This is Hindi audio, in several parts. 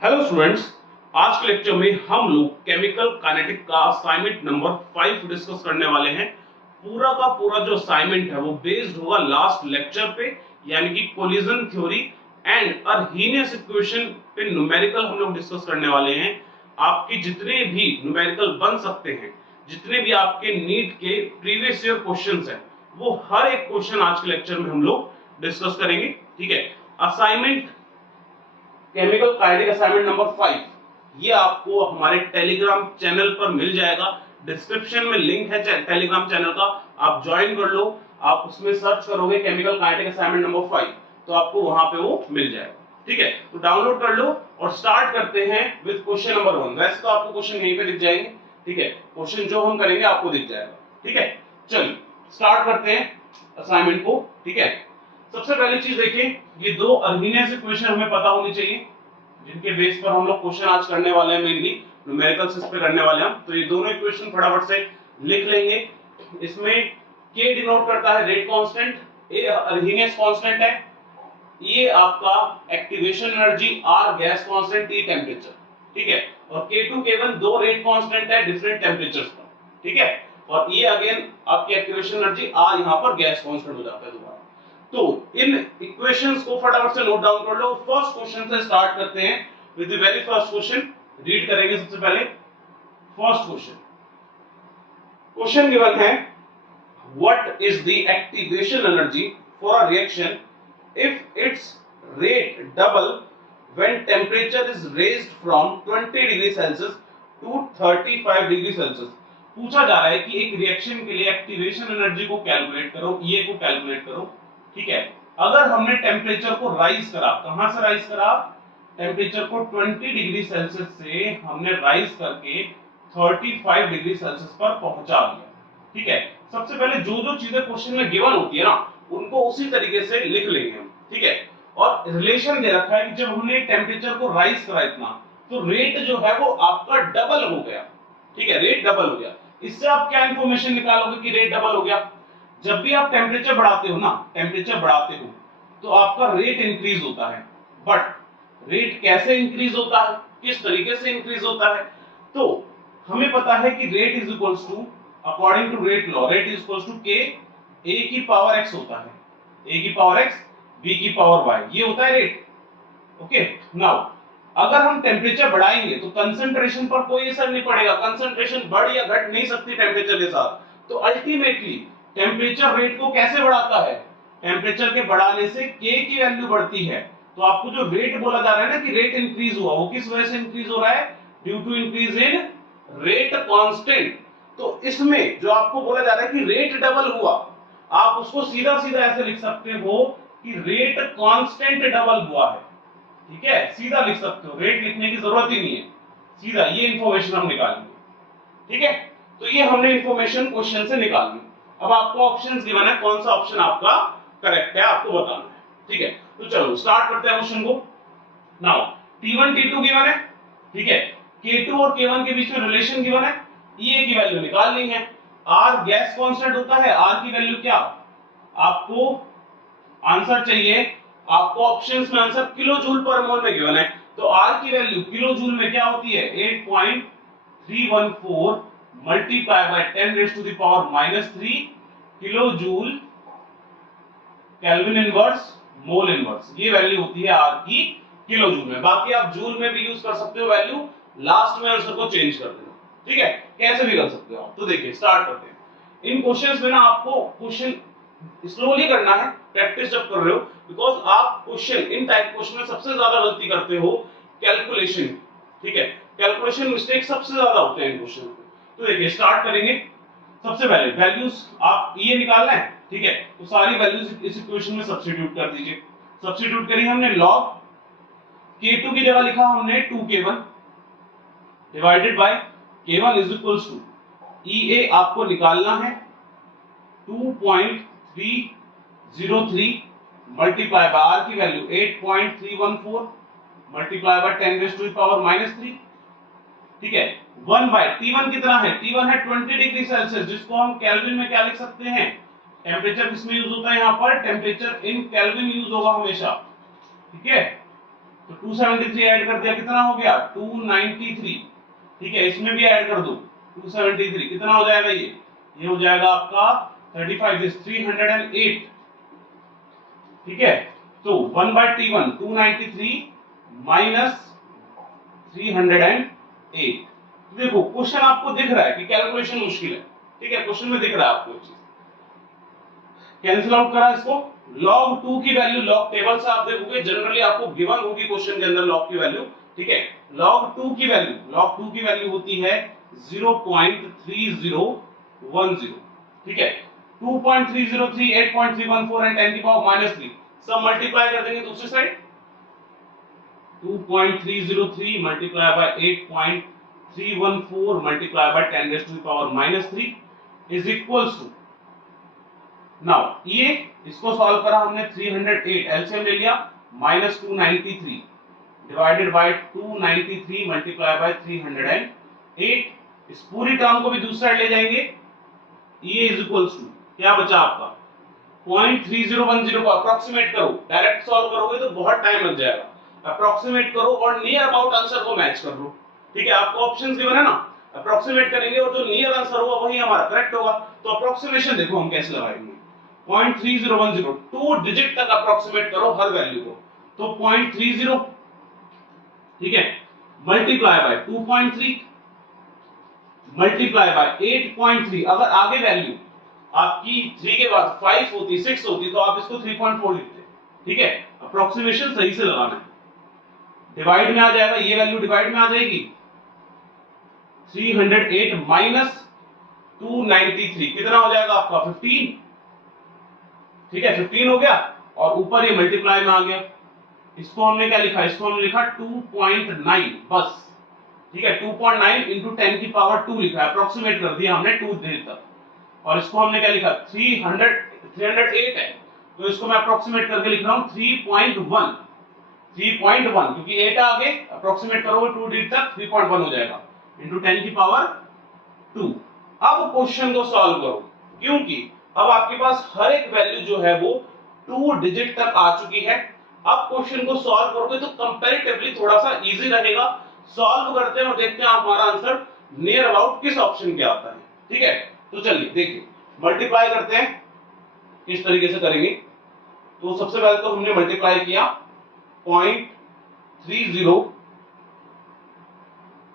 हेलो स्टूडेंट्स, आज के लेक्चर में हम लोग केमिकल काइनेटिक का असाइनमेंट नंबर 5 डिस्कस करने वाले हैं। पूरा का पूरा जो असाइनमेंट है वो बेस्ड होगा लास्ट लेक्चर पे, यानी कि कोलिजन थ्योरी एंड अर्हीनियस इक्वेशन पे न्यूमेरिकल हम लोग डिस्कस करने वाले हैं। आपके जितने भी न्यूमेरिकल बन सकते हैं, जितने भी आपके नीट के प्रीवियस ईयर क्वेश्चंस हैं, वो हर एक क्वेश्चन आज के लेक्चर में हम लोग डिस्कस करेंगे। ठीक है, assignment chemical kinetic assignment number 5 ये आपको हमारे टेलीग्राम चैनल पर मिल जाएगा। डिस्क्रिप्शन में लिंक है टेलीग्राम चैनल का, आप ज्वाइन कर लो। आप उसमें सर्च करोगे केमिकल काइनेटिक असाइनमेंट नंबर 5 तो आपको वहां पे वो मिल जाएगा। ठीक है, तो डाउनलोड कर लो और स्टार्ट करते हैं विद क्वेश्चन नंबर 1। वैसे तो आपको क्वेश्चन यहीं पे दिख जाएंगे। ठीक है, क्वेश्चन जो हम करेंगे आपको दिख जाएगा। ठीक है, चलिए स्टार्ट करते हैं असाइनमेंट को। ठीक है, सबसे पहली चीज देखिए, ये दो अर्हीनियस इक्वेशन हमें पता होनी चाहिए जिनके बेस पर हम लोग क्वेश्चन आज करने वाले हैं। मेनली न्यूमेरिकल्स इस पे करने वाले हैं। तो ये दोनों इक्वेशन फटाफट से लिख लेंगे। इसमें k डिनोट करता है रेट कांस्टेंट, ए अर्हीनियस कांस्टेंट है, ये आपका activation energy, r gas constant, t temperature. ठीक है, और k2 k1 दो रेट कांस्टेंट है डिफरेंट टेंपरेचर्स पर। ठीक है, और ये अगेन आपकी एक्टिवेशन एनर्जी r यहां पर गैस कांस्टेंट हो जाता है दोबारा। तो इन इक्वेशंस को फटाफट से नोट डाउन कर लो। फर्स्ट क्वेश्चन से स्टार्ट करते हैं with the very first question. Read करेंगे सबसे पहले फर्स्ट क्वेश्चन। क्वेश्चन गिवन है, what is the activation energy for a reaction if its rate double when temperature is raised from 20 degree Celsius to 35 degree Celsius. पूछा जा रहा है कि एक रिएक्शन के लिए एक्टिवेशन एनर्जी को कैलकुलेट करो, ये को कैलकुलेट करो। ठीक है, अगर हमने टेम्परेचर को राइज करा, कहां से राइज करा, टेम्परेचर को 20 डिग्री सेल्सियस से हमने राइज करके 35 डिग्री सेल्सियस पर पहुंचा दिया। ठीक है, सबसे पहले जो जो चीजें क्वेश्चन में गिवन होती है ना, उनको उसी तरीके से लिख लेंगे हम। ठीक है, और रिलेशन दे रखा है कि जब हमने टेम्परेचर को राइज करा इतना, तो रेट जो है वो आपका डबल हो गया। ठीक है, रेट डबल हो गया। इससे आप क्या इंफॉर्मेशन निकालोगे कि रेट डबल हो गया? जब भी आप टेम्परेचर बढ़ाते हो ना, टेम्परेचर बढ़ाते हो तो आपका रेट इंक्रीज होता है। बट रेट कैसे इंक्रीज होता है, किस तरीके से इंक्रीज होता है? तो हमें पता है कि rate is equals to, according to rate law, rate is equals to k A की पावर एक्स होता है, ए की पावर एक्स बी की पावर वाई, ये होता है रेट। ओके, नाउ अगर हम टेम्परेचर बढ़ाएंगे तो कंसंट्रेशन पर कोई असर नहीं पड़ेगा। कंसंट्रेशन बढ़ या घट नहीं सकती टेम्परेचर के साथ। तो अल्टीमेटली टेम्परेचर रेट को कैसे बढ़ाता है? टेम्परेचर के बढ़ाने से के की वैल्यू बढ़ती है। तो आपको जो रेट बोला जा रहा है ना कि रेट इंक्रीज हुआ, वो किस वजह से इंक्रीज हो रहा है? Due to increase in rate constant. तो इसमें जो आपको बोला जा रहा है कि रेट डबल हुआ, आप उसको सीधा सीधा ऐसे लिख सकते हो कि रेट कांस्टेंट डबल हुआ है। ठीक है, सीधा लिख सकते हो, रेट लिखने की जरूरत ही नहीं है, सीधा ये इंफॉर्मेशन हम निकालेंगे। ठीक है, तो ये हमने इंफॉर्मेशन क्वेश्चन से निकाल ली। अब आपको ऑप्शंस गिवन है, कौन सा ऑप्शन आपका करेक्ट है आपको बताना है। ठीक है, तो चलो स्टार्ट करते हैं क्वेश्चन को। नाउ T1 T2 गिवन है। ठीक है, K2 और K1 के बीच में रिलेशन गिवन है, E की वैल्यू निकालनी है। R गैस कांस्टेंट होता है, R की वैल्यू क्या आपको आंसर चाहिए, आपको ऑप्शंस में आंसर किलो जूल पर मोल में गिवन है। तो R की वैल्यू किलो जूल में क्या होती है? 8.314 multiply by 10 raise to the power -3 kilo joule kelvin inverse mole inverse, ये वैल्यू होती है R की किलो जूल में। बाकी आप जूल में भी यूज कर सकते हो वैल्यू, लास्ट में आंसर को चेंज कर देना। ठीक है, कैसे भी कर सकते हो आप। तो देखिए स्टार्ट करते हैं। इन क्वेश्चंस में ना आपको क्वेश्चन स्लोली करना है, प्रैक्टिस जब कर रहे हो, बिकॉज आप क्वेश्चन, इन टाइप क्वेश्चन में सबसे ज्यादा गलती करते हो कैलकुलेशन। ठीक है, कैलकुलेशन मिस्टेक सबसे ज्यादा होते हैं इन क्वेश्चन में। तो देखिए स्टार्ट करेंगे। सबसे पहले वैल्यूज आप ये निकालना है। ठीक है, तो सारी वैल्यूज इस इक्वेशन में सब्स्टिट्यूट कर दीजिए। सब्स्टिट्यूट करी हमने, log k2 की जगह लिखा हमने 2k1 divided by k1 is equals to EA आपको निकालना है 2.303 मल्टीप्लाई बाय R की value 8.314 multiply by 10 raise to the power -3। ठीक है, 1 बाय T1 कितना है? T1 है 20 डिग्री सेल्सियस, जिसको हम केल्विन में क्या लिख सकते हैं? टेम्परेचर किसमें यूज होता है? यहाँ पर टेम्परेचर इन केल्विन यूज होगा हमेशा। ठीक है, तो 273 ऐड कर दिया, कितना हो गया 293। ठीक है, इसमें भी ऐड कर दो 273, कितना हो जाएगा ये हो जाएगा आपका 35 दिस 308। ठीक है, तो 1/T1 293 माइनस 308। देखो क्वेश्चन आपको दिख रहा है कि कैलकुलेशन मुश्किल है। ठीक है, क्वेश्चन में दिख रहा है आपको चीज, कैंसिल आउट करा इसको। log 2 की वैल्यू लॉग टेबल से आप देखोगे जनरली आपको गिवन होगी क्वेश्चन के अंदर log की वैल्यू। ठीक है, log 2 की वैल्यू होती है 0.3010। ठीक है, 2.303 8.314 एंड 10 की पावर -3 सब मल्टीप्लाई कर देंगे दूसरी side. 2.303 multiply by 8.314 multiply by 10 raise to the power -3 is equals to, now ये इसको सॉल्व करा हमने 308 एलसीएम ले लिया -293 डिवाइडेड बाय 293 मल्टीप्लाई बाय 308। इस पूरी टर्म को भी दूसरी साइड ले जाएंगे, ये इज इक्वल्स टू क्या बचा आपका 0.3010 को अप्रोक्सीमेट करो। डायरेक्ट सॉल्व करोगे तो बहुत टाइम लग जाएगा, अप्रोक्सीमेट करो और नियर अबाउट आंसर को मैच कर लो। ठीक है, आपको ऑप्शंस गिवन है ना, अप्रोक्सीमेट करेंगे और जो नियर आंसर होगा वही हमारा करेक्ट होगा। तो अप्रोक्सीमेशन देखो हम कैसे लगाएंगे, 0.3010 टू डिजिट तक अप्रोक्सीमेट करो हर वैल्यू को। तो 0.30, ठीक है, मल्टीप्लाई बाय 2.3 मल्टीप्लाई बाय 8.3। अगर आगे वैल्यू आपकी 3 के बाद 5 होती 6 होती तो आप इसको 3.4 लिखते। ठीक है, अप्रोक्सीमेशन सही से लगाना है। डिवाइड में आ जाएगा, ये वैल्यू डिवाइड में आ जाएगी 308 माइनस 293 कितना हो जाएगा आपका 15। ठीक है, 15 हो गया और ऊपर ये मल्टीप्लाई में आ गया। इसको हमने क्या लिखा, इसको हमने लिखा 2.9 बस। ठीक है, 2.9 इंटू 10 की पावर 2 लिखा है, अप्रोक्सीमेट कर दिया हमने 2 देर तक। और इसको हमने क्या लिखा 308 है तो इसको मैं अप्रोक्सीमेट करके लिख रहा हूं 3.1 क्योंकि 8 आगे अप्रोक्सीमेट करोगे 2 डिजिट तक 3.1 हो जाएगा इंटू 10 की पावर 2। अब क्वेश्चन को सॉल्व करो, क्योंकि अब आपके पास हर एक वैल्यू जो है वो 2 डिजिट तक आ चुकी है। अब क्वेश्चन को सॉल्व करोगे तो कंपैरेटिवली थोड़ा सा इजी रहेगा। सॉल्व करते हैं और देखते हैं हमारा आंसर नियर अबाउट किस ऑप्शन के आता है। ठीक है, तो चलिए देखिए मल्टीप्लाई करते हैं, किस तरीके से करेंगे। तो सबसे पहले तो हमने मल्टीप्लाई किया 0.30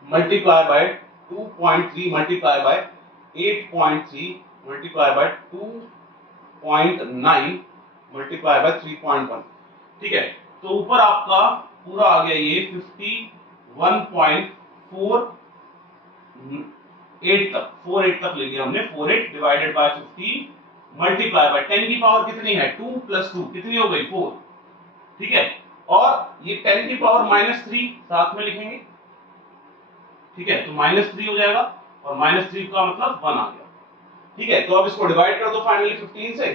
multiply by 2.3 multiply by 8.3 multiply by 2.9 multiply by 3.1। ठीक है, तो ऊपर आपका पूरा आ गया ये 51.48 तक 48 तक ले लिया हमने। 48 डिवाइडेड बाय 15 मल्टीप्लाई बाय 10 की पावर कितनी है 2 प्लस 2 कितनी हो गई 4। ठीक है, और ये 10 की पावर -3 साथ में लिखेंगे। ठीक है, तो -3 हो जाएगा और -3 का मतलब 1 आ गया। ठीक है, तो अब इसको डिवाइड कर दो फाइनली 15 से।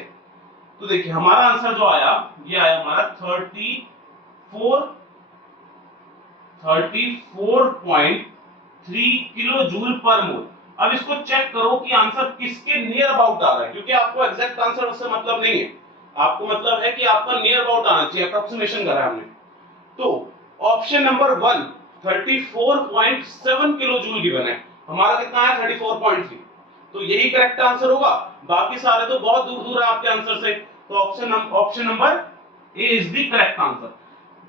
तो देखिए हमारा आंसर जो आया ये आया हमारा 34.3 किलो जूल पर मोल। अब इसको चेक करो कि आंसर किसके नियर अबाउट आ रहा है, क्योंकि आपको एग्जैक्ट आंसर उससे मतलब नहीं है, आपको मतलब है कि आपका नियर अबाउट आना चाहिए, अप्रोक्सीमेशन करा हमने। तो option number 1 34.7 kilo joule given है, हमारा कितना है 34.3, तो यही करेक्ट आंसर होगा। बाकी सारे तो बहुत दूर दूर है आपके आंसर से। तो option number A is the correct answer.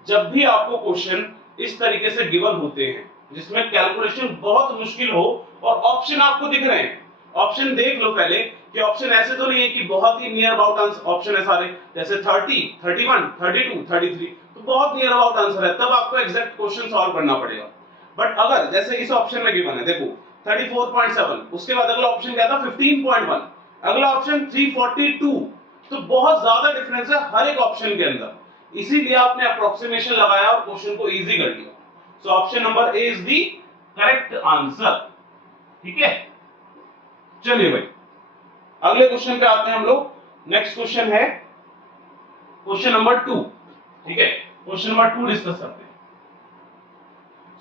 जब भी आपको क्वेश्चन इस तरीके से गिवन होते हैं जिसमें कैलकुलेशन बहुत मुश्किल हो और ऑप्शन आपको दिख रहे हैं, ऑप्शन देख लो पहले कि ऑप्शन ऐसे तो नहीं है कि बहुत ही नियर अबाउट आंसर ऑप्शन है सारे, जैसे 30 31 32 33 तो बहुत नियर अबाउट आंसर है, तब आपको एग्जैक्ट क्वेश्चन सॉल्व करना पड़ेगा। बट अगर जैसे इस ऑप्शन में गिवन है देखो 34.7, उसके बाद अगला ऑप्शन क्या था 15.1, अगला ऑप्शन 342, तो बहुत ज्यादा डिफरेंस है हर एक ऑप्शन के अंदर, इसीलिए आपने अप्रोक्सीमेशन लगाया और क्वेश्चन को इजी कर दिया। So option number A is the correct answer. ठीक है, चलिए भाई अगले क्वेश्चन पे आते हैं हम लोग। नेक्स्ट क्वेश्चन है क्वेश्चन नंबर 2। ठीक है, क्वेश्चन नंबर 2 डिस्कस करते हैं।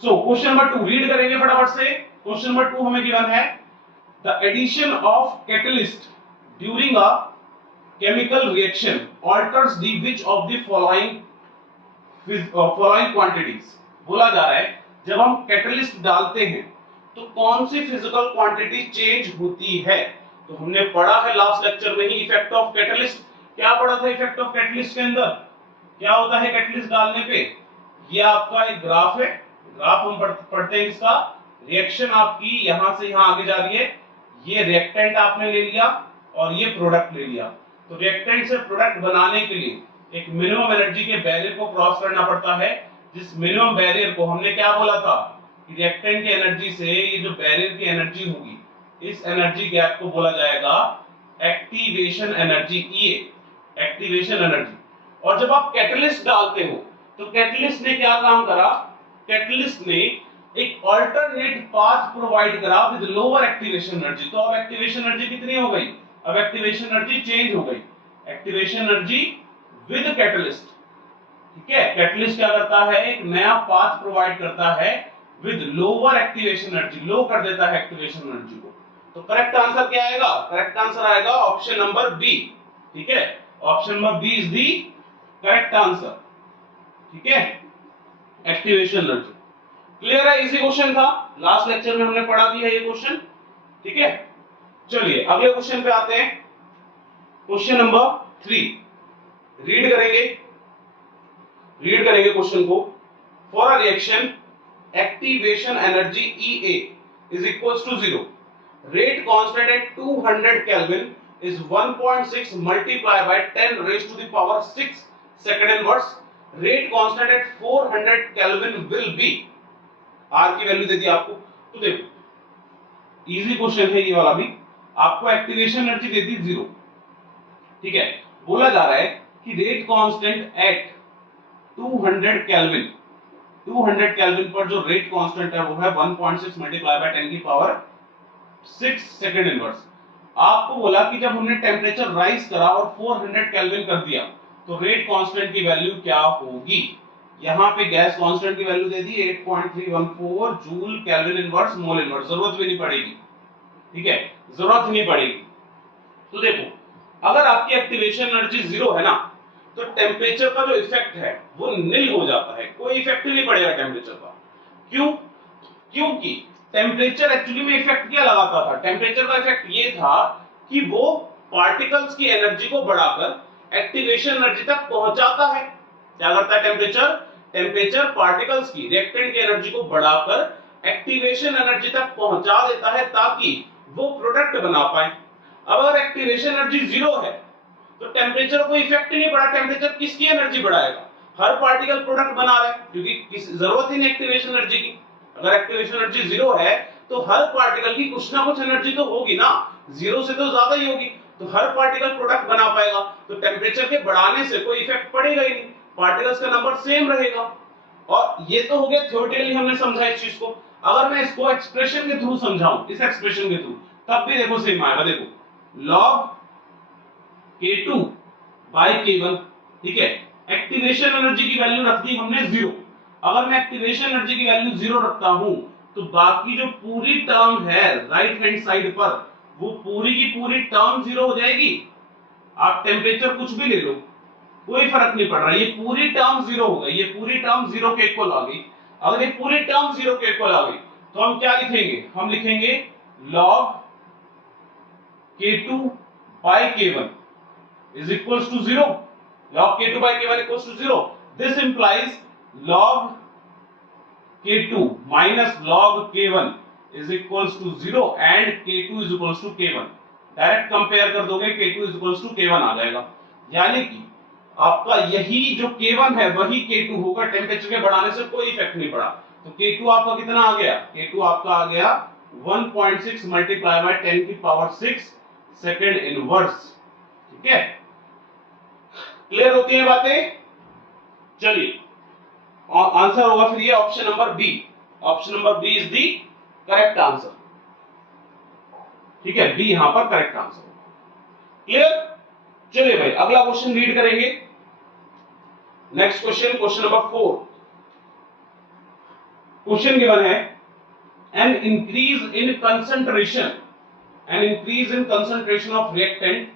सो क्वेश्चन नंबर 2 रीड करेंगे फटाफट से। क्वेश्चन नंबर 2 हमें गिवन है the addition of catalyst during a chemical reaction alters the which of the following following quantities, बोला जा रहा है जब हम कैटलिस्ट डालते हैं तो कौन सी फिजिकल क्वांटिटी चेंज होती है। तो हमने पढ़ा है लास्ट लेक्चर में ही इफेक्ट ऑफ कैटलिस्ट। क्या पढ़ा था इफेक्ट ऑफ कैटलिस्ट के अंदर, क्या होता है कैटलिस्ट डालने पे। ये आपका एक ग्राफ है, ग्राफ हम पढ़ते हैं इसका। रिएक्शन आपकी यहां से यहां आगे जा रही है, ये रिएक्टेंट आपने ले लिया और ये प्रोडक्ट ले लिया। तो रिएक्टेंट से प्रोडक्ट बनाने के लिए एक मिनिमम एनर्जी के बैरियर को क्रॉस करना पड़ता है, जिस मिनिमम बैरियर को हमने क्या बोला था कि रिएक्टेंट की एनर्जी से ये जो बैरियर की एनर्जी होगी, इस एनर्जी गैप को बोला जाएगा एक्टिवेशन एनर्जी, ई एक्टिवेशन एनर्जी। और जब आप कैटलिस्ट डालते हो तो कैटलिस्ट ने क्या काम करा, कैटलिस्ट ने एक अल्टरनेट पाथ प्रोवाइड करा विद लोअर एक्टिवेशन एनर्जी। तो अब एक्टिवेशन एनर्जी कितनी हो गई, अब एक्टिवेशन एनर्जी चेंज हो गई, एक्टिवेशन एनर्जी विद कैटलिस्ट। ठीक है, कैटलिस्ट क्या करता है, एक नया पाथ प्रोवाइड करता है विद लोअर एक्टिवेशन एनर्जी, लो कर देता है एक्टिवेशन एनर्जी को। तो करेक्ट आंसर क्या आएगा, करेक्ट आंसर आएगा ऑप्शन नंबर बी। ठीक है, option number B is the correct answer. ठीक है, एक्टिवेशन एनर्जी। क्लियर है, इजी क्वेश्चन था, लास्ट लेक्चर में हमने पढ़ा दिया ये क्वेश्चन। ठीक है, चलिए अगले क्वेश्चन पे आते हैं। क्वेश्चन नंबर 3 रीड करेंगे, रीड करेंगे क्वेश्चन को। For a reaction activation energy EA is equals to 0, rate constant at 200 Kelvin is 1.6 multiplied by 10 raised to the power 6 second inverse, rate constant at 400 Kelvin will be, R की वैल्यू दे दी आपको। तो देखो इजी क्वेश्चन है ये वाला भी, आपको एक्टिवेशन एनर्जी दे दी 0। ठीक है, बोला जा रहा है कि rate constant eight 200 kelvin, 200 kelvin पर जो रेट कांस्टेंट है वो है 1.6 मल्टीप्लाई बाय 10 की पावर 6 सेकंड इनवर्स। आपको बोला कि जब हमने टेम्परेचर राइज करा और 400 केल्विन कर दिया तो रेट कांस्टेंट की वैल्यू क्या होगी। यहां पे गैस कांस्टेंट की वैल्यू दे दी 8.314 joule kelvin inverse mole inverse, जरूरत भी नहीं पड़ेगी। ठीक है, जरूरत नहीं पड़ेगी। तो देखो अगर आपकी एक्टिवेशन एनर्जी 0 है ना तो टेम्परेचर का जो इफेक्ट है वो नील हो जाता है, कोई इफेक्ट नहीं पड़ेगा टेम्परेचर का। क्यों, क्योंकि टेम्परेचर एक्चुअली में इफेक्ट क्या लगाता था, टेम्परेचर का इफेक्ट ये था कि वो पार्टिकल्स की एनर्जी को बढ़ाकर एक्टिवेशन एनर्जी तक पहुंचाता है। क्या करता है टेम्परेचर, टेम्परेचर पार्टिकल्स की रिएक्टेंट की एनर्जी को बढ़ाकर एक्टिवेशन एनर्जी तक पहुंचा देता है ताकि वो प्रोडक्ट बना पाए। अब अगर एक्टिवेशन एनर्जी 0 है तो टेम्परेचर को इफेक्ट नहीं पड़ा, टेम्परेचर किसकी एनर्जी बढ़ाएगा, हर पार्टिकल प्रोडक्ट बना रहा है क्योंकि जरूरत ही नहीं एक्टिवेशन एनर्जी की। अगर एक्टिवेशन एनर्जी 0 है तो हर पार्टिकल की कुछ ना कुछ एनर्जी तो होगी ना, 0 से तो ज्यादा ही होगी, तो हर पार्टिकल प्रोडक्ट बना पाएगा। तो टेम्परेचर के बढ़ाने से कोई इफेक्ट पड़ेगा ही नहीं, पार्टिकल्स का नंबर सेम रहेगा। और ये तो हो गया थ्योरेटिकली हमने समझा इस चीज को। अगर मैं इसको एक्सप्रेशन के थ्रू समझाऊं, इस एक्सप्रेशन के थ्रू, तब भी देखो सेम आएगा। देखो log K2 by K1, ठीक है, एक्टिवेशन एनर्जी की वैल्यू रख दी हमने 0। अगर मैं एक्टिवेशन एनर्जी की वैल्यू 0 रखता हूं तो बाकी जो पूरी टर्म है राइट हैंड साइड पर वो पूरी की पूरी टर्म 0 हो जाएगी। आप टेम्परेचर कुछ भी ले लो, कोई फर्क नहीं पड़ रहा, ये पूरी टर्म 0 हो गई, ये पूरी टर्म 0 के इक्वल आ गई। अगर ये पूरी टर्म 0 के इक्वल आ गई तो हम क्या लिखेंगे, हम लिखेंगे log K2 by K1 is equals to 0. Log K2 by K1 equals to 0. This implies log K2 minus log K1 is equals to 0 and K2 is equals to K1. Direct compare कर दोगे K2 is equals to K1 आ जाएगा, यानी कि आपका यही जो K1 है वही K2 होगा, टेम्परेचर के बढ़ाने से कोई इफेक्ट नहीं पड़ा। तो K2 आपका कितना आ गया, K2 आपका आ गया 1.6 मल्टीप्लाई बाय 10 की पावर 6 सेकेंड इनवर्स। ठीक है, क्लियर होती है बातें। चलिए आंसर होगा फिर ये option number B, option number B is the correct answer. ठीक है, बी यहां पर करेक्ट आंसर। क्लियर, चलिए भाई अगला क्वेश्चन रीड करेंगे। Next question, question number 4। Question given है an increase in concentration, an increase in concentration of reactant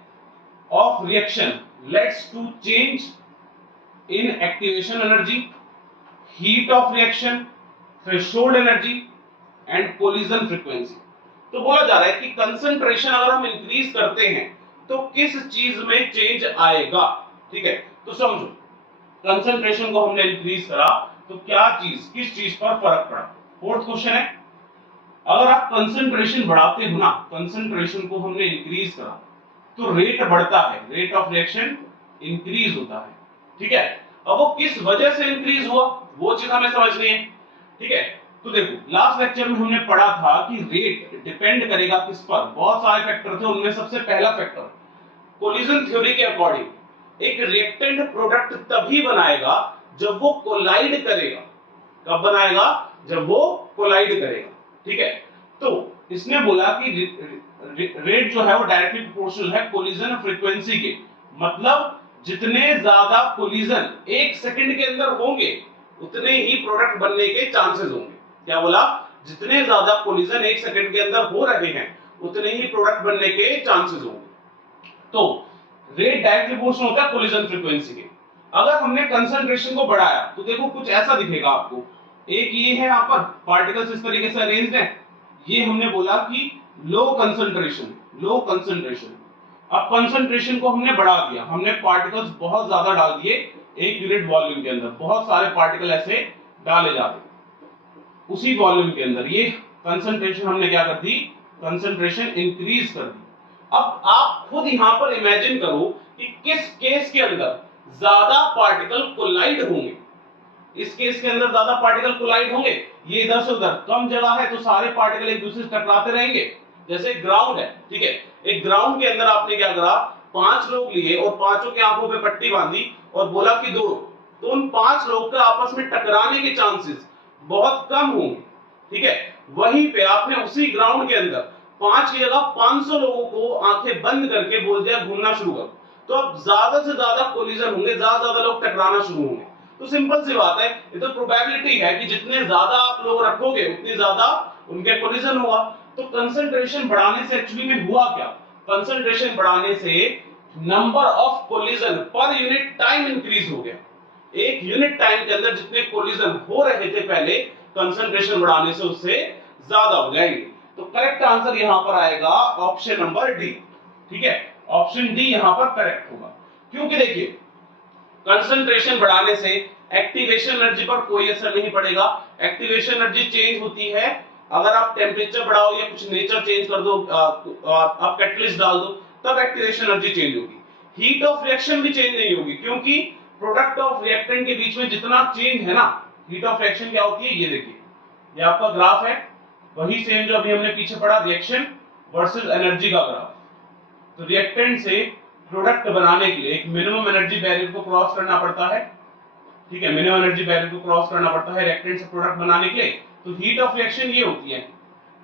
of reaction leads to change in activation energy heat of reaction, threshold energy and collision frequency. तो बोला जा रहा है कि कंसंट्रेशन अगर हम इंक्रीज करते हैं तो किस चीज में चेंज आएगा। ठीक है, तो समझो कंसंट्रेशन को हमने इंक्रीज करा तो क्या चीज, किस चीज पर फर्क पड़ा। फोर्थ क्वेश्चन है, अगर आप कंसंट्रेशन बढ़ाते हो ना, कंसंट्रेशन को हमने इंक्रीज करा तो रेट बढ़ता है, रेट ऑफ रिएक्शन इंक्रीज होता है। ठीक है, अब वो किस वजह से इंक्रीज हुआ वो चीज हमें समझनी है। ठीक है, तो देखो लास्ट लेक्चर में हमने पढ़ा था कि रेट डिपेंड करेगा किस पर, बहुत सारे फैक्टर थे, उनमें सबसे पहला फैक्टर कोलिजन थ्योरी के अकॉर्डिंग एक रिएक्टेंट प्रोडक्ट तभी बनाएगा जब वो कोलाइड करेगा। कब बनाएगा? जब वो कोलाइड करेगा। ठीक है, तो इसने बोला कि रेट जो है वो डायरेक्टली प्रोपोर्शनल है कोलिजन फ्रीक्वेंसी के, मतलब जितने ज्यादा कोलिजन एक सेकंड के अंदर होंगे उतने ही प्रोडक्ट बनने के चांसेस होंगे। क्या बोला? जितने ज्यादा कोलिजन एक सेकंड के अंदर हो रहे हैं उतने ही प्रोडक्ट बनने के चांसेस होंगे। तो रेट डायरेक्टली प्रोपोर्शनल होता है कोलिजन फ्रीक्वेंसी के। अगर हमने कंसंट्रेशन को बढ़ाया तो देखो कुछ ऐसा दिखेगा आपको, एक ये है यहाँ पर पार्टिकल्स इस तरीके से अरेंज्ड है, ये हमने बोला कि लो कंसंट्रेशन, लो कंसंट्रेशन। अब कंसंट्रेशन को हमने बढ़ा दिया, हमने पार्टिकल्स बहुत ज्यादा डाल दिए एक यूनिट वॉल्यूम के अंदर, बहुत सारे पार्टिकल ऐसे डाले जाते उसी वॉल्यूम के अंदर, ये कंसंट्रेशन हमने क्या कर दी? कंसंट्रेशन इंक्रीज कर दी। अब आप खुद यहां पर इमेजिन करो कि किस केस के अंदर ज्यादा पार्टिकल कोलाइड होंगे। इस केस के अंदर ज्यादा पार्टिकल कोलाइड होंगे, ये इधर से उधर, कम जगह है तो सारे पार्टिकल एक दूसरे से टकराते रहेंगे। जैसे ग्राउंड है, ठीक है, एक ग्राउंड के अंदर आपने क्या करा, 5 लोग लिए और पांचों के आंखों पे पट्टी बांधी और बोला कि दौड़ो, तो उन 5 लोग का आपस में टकराने के चांसेस बहुत कम होंगे। ठीक है, वहीं पे आपने उसी ग्राउंड के अंदर 5 की जगह 500 लोगों को आंखें बंद करके बोल दिया घूमना शुरू करो, तो अब ज्यादा से ज्यादा कोलिजन होंगे, ज्यादा लोग टकराना शुरू होंगे। तो सिंपल सी बात है, ये तो प्रोबेबिलिटी है कि जितने ज्यादा आप लोग रखोगे उतनी ज्यादा उनके कोलिजन होगा। तो कंसंट्रेशन बढ़ाने से एक्चुअली में हुआ क्या? कंसंट्रेशन बढ़ाने से number of collision per unit time increase हो गया। एक यूनिट टाइम के अंदर जितने कोलिजन हो रहे थे पहले, कंसंट्रेशन बढ़ाने से उससे ज्यादा हो जाएंगे। तो करेक्ट आंसर यहां पर आएगा ऑप्शन नंबर डी। ठीक है, ऑप्शन डी यहां पर करेक्ट होगा, क्योंकि देखिए कंसंट्रेशन बढ़ाने से एक्टिवेशन एनर्जी पर कोई असर नहीं पड़ेगा। एक्टिवेशन एनर्जी चेंज होती है अगर आप टेम्परेचर बढ़ाओ या कुछ नेचर चेंज कर दो, आप कैटलिस्ट डाल दो, तब एक्टिवेशन एनर्जी चेंज होगी। हीट ऑफ रिएक्शन भी चेंज नहीं होगी, क्योंकि प्रोडक्ट ऑफ रिएक्टेंट के बीच में जितना चेंज है ना, हीट ऑफ रिएक्शन क्या होती है, ये देखिए, ये आपका ग्राफ है, वही सेम जो अभी हमने पीछे पढ़ा, रिएक्शन वर्सेस एनर्जी का ग्राफ। तो रिएक्टेंट से प्रोडक्ट बनाने के लिए एक मिनिमम एनर्जी बैरियर को क्रॉस करना पड़ता है। ठीक है, मिनिमम एनर्जी बैरियर को क्रॉस करना पड़ता है रिएक्टेंट से प्रोडक्ट बनाने के लिए। तो हीट ऑफ रिएक्शन ये होती है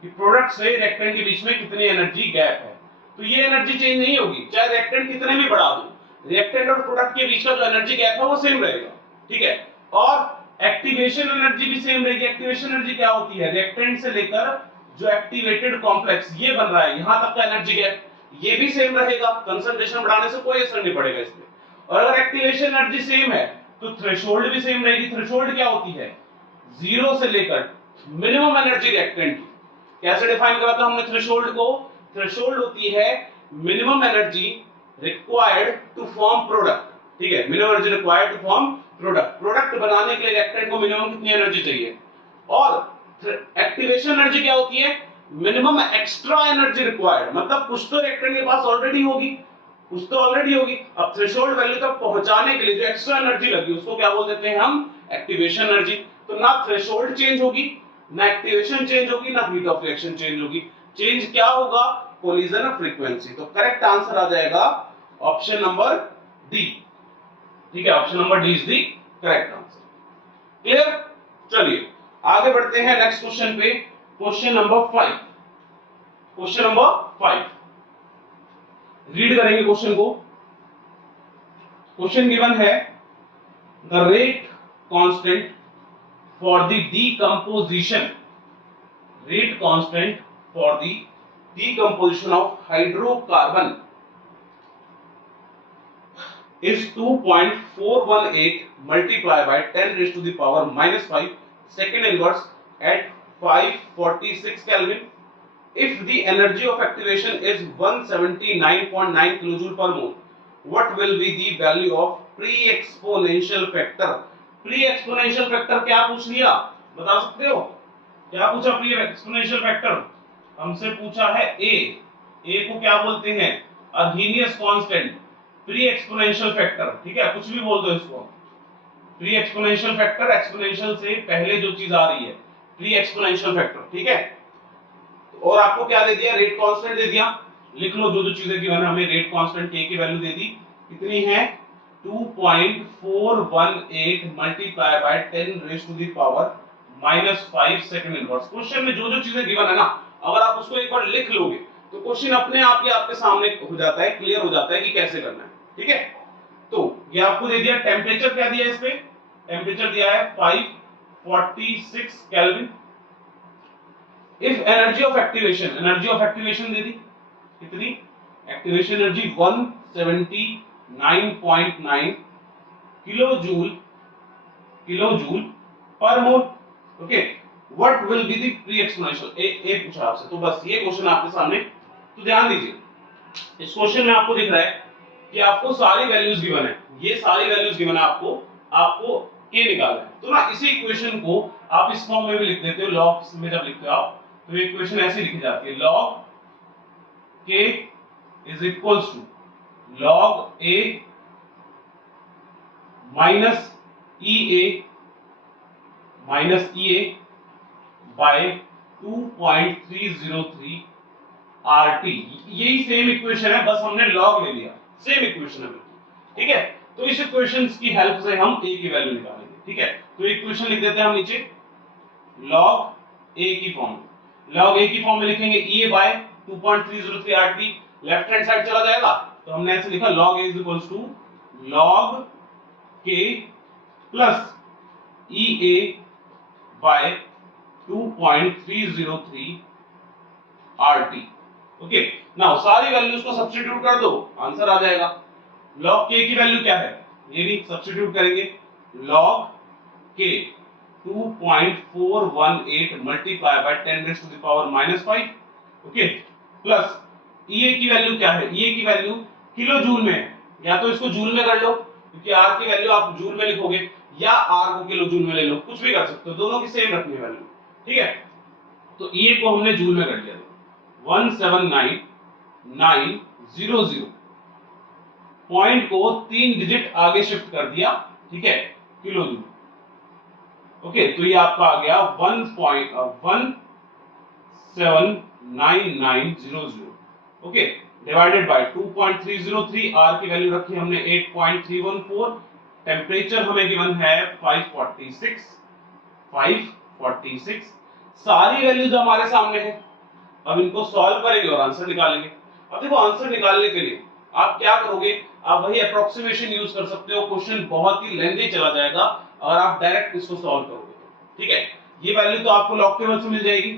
कि प्रोडक्ट से रिएक्टेंट के बीच में कितनी एनर्जी गैप है। तो ये एनर्जी चेंज नहीं होगी, चाहे रिएक्टेंट कितने भी बढ़ा दो, रिएक्टेंट और प्रोडक्ट के बीच का जो एनर्जी गैप है वो सेम रहेगा। ठीक है, और एक्टिवेशन एनर्जी भी सेम रहेगी। एक्टिवेशन एनर्जी क्या होती है? रिएक्टेंट से लेकर जो एक्टिवेटेड कॉम्प्लेक्स ये बन रहा है, यहां तक का एनर्जी गैप ये भी सेम रहेगा। कंसंट्रेशन बढ़ाने से कोई असर नहीं पड़ेगा इसमें। और अगर एक्टिवेशन एनर्जी सेम है तो थ्रेशोल्ड भी सेम रहेगी। थ्रेशोल्ड क्या होती है? 0 से लेकर मिनिमम एनर्जी रिएक्टेंट। कैसे डिफाइन करा था हमने थ्रेशोल्ड को? थ्रेशोल्ड होती है minimum energy required to form product. ठीक है, minimum energy required to form product. Product बनाने के लिए रिएक्टेंट को मिनिमम कितनी एनर्जी चाहिए? और एक्टिवेशन एनर्जी क्या होती है? मिनिमम एक्स्ट्रा एनर्जी रिक्वायर्ड, मतलब कुछ तो रिएक्टेंट के पास ऑलरेडी होगी, कुछ तो ऑलरेडी होगी। अब थ्रेशोल्ड वैल्यू तक पहुंचाने के लिए जो एक्स्ट्रा एनर्जी लगी उसको क्या बोल देते हैं हम? Activation energy. तो ना थ्रेशोल्ड चेंज होगी, ना एक्टिवेशन चेंज होगी, ना हीट ऑफ रिएक्शन चेंज होगी। चेंज क्या होगा? Collision frequency. तो करेक्ट आंसर आ जाएगा ऑप्शन नंबर डी। ठीक है, option number D is the correct answer. Clear? चलिए आगे बढ़ते हैं नेक्स्ट क्वेश्चन पे। Question number 5। Question number 5 read करेंगे क्वेश्चन को। क्वेश्चन गिवन है the rate constant for the decomposition, rate constant for the decomposition of hydrocarbon is 2.418 multiplied by 10 raised to the power minus 5 second inverse at 546 Kelvin. If the energy of activation is 179.9 kilojoule per mole, what will be the value of pre-exponential factor? Pre-exponential factor क्या पूछ लिया, बता सकते हो? क्या पूछा pre-exponential factor? हमसे पूछा है a को क्या बोलते हैं? अर्हीनियस कांस्टेंट, प्री एक्सपोनेंशियल फैक्टर, ठीक है, कुछ भी बोल दो इसको। प्री एक्सपोनेंशियल फैक्टर, एक्सपोनेंशियल से पहले जो चीज आ रही है, प्री एक्सपोनेंशियल फैक्टर, ठीक है। और आपको क्या दे दिया? रेट कांस्टेंट दे दिया। लिख लो जो जो चीजें गिवन है, हमें रेट कांस्टेंट k की वैल्यू दे दी, कितनी है? 2.418 multiply by 10 raise to the power -5 second inverse. Question में जो जो चीजें गिवन है ना, अगर आप उसको एक बार लिख लोगे तो क्वेश्चन अपने आप ही आपके सामने हो जाता है, क्लियर हो जाता है कि कैसे करना है, ठीक है। तो ये आपको दे दिया। टेम्परेचर क्या दिया है इस पे? टेम्परेचर दिया है 546 Kelvin. If energy of activation, energy of activation दे दी कितनी? एक्टिवेशन एनर्जी 179.9 किलोजूल पर mole. Okay, what will be the pre exponential? A पूछा आपसे, तो बस ये क्वेश्चन आपके सामने। तो ध्यान दीजिए, इस क्वेश्चन में आपको दिख रहा है कि आपको सारी वैल्यूज गिवन है, ये सारी वैल्यूज गिवन है आपको के निकालना है। तो ना इसी इक्वेशन को आप इस फॉर्म में भी लिख देते हो, लॉग में जब लिखते हो आप, तो ये इक्वेशन ऐसे लिखी जाती है, log K is equals to log A minus E A by 2.303 RT. यही सेम इक्वेशन है, बस हमने लॉग ले लिया, सेम इक्वेशन है, ठीक है। तो इस इक्वेशन की हेल्प से हम ए की वैल्यू निकालेंगे, ठीक है। तो इक्वेशन लिख देते हैं हम नीचे, लॉग ए की फॉर्म, लॉग ए की फॉर्म में लिखेंगे E by 2.303 RT, left hand side चला जाएगा, तो हमने ऐसे लिखा log A is equals to log K plus E A by 2.303 RT. Okay, now सारी वैल्यूज को सब्स्टिट्यूट कर दो, आंसर आ जाएगा। लॉग के की वैल्यू क्या है, ये भी सब्स्टिट्यूट करेंगे, लॉग के 2.418 multiply by 10 raise to the power -5, okay, plus E की वैल्यू क्या है? ई की वैल्यू किलो जूल में है, या तो इसको जूल में कर लो, क्योंकि आर की वैल्यू आप जूल में लिखोगे, या आर को किलो जूल में ले लो, कुछ भी कर सकते हो, दोनों की सेम रखनी है वैल्यू, ठीक है। तो ई को हमने जूल में कर लिया, 179,900, पॉइंट को 3 डिजिट आगे शिफ्ट कर दिया, ठीक है, किलो जूल। ओके, तो ये आपका आ गया 1.179,900, ओके, डिवाइडेड बाय 2.303, आर की वैल्यू रखी हमने 8.314, टेम्परेचर हमें गिवन है 546, सारी वैल्यूज हमारे सामने है। अब इनको सॉल्व करेंगे और आंसर निकालेंगे। अब देखो, आंसर निकालने के लिए आप क्या करोगे? आप वही अप्रोक्सीमेशन यूज कर सकते हो, क्वेश्चन बहुत ही लेंथी चला जाएगा और आप डायरेक्ट इसको सॉल्व करोगे, ठीक है। ये वैल्यू तो आपको लॉग टेबल से मिल जाएगी,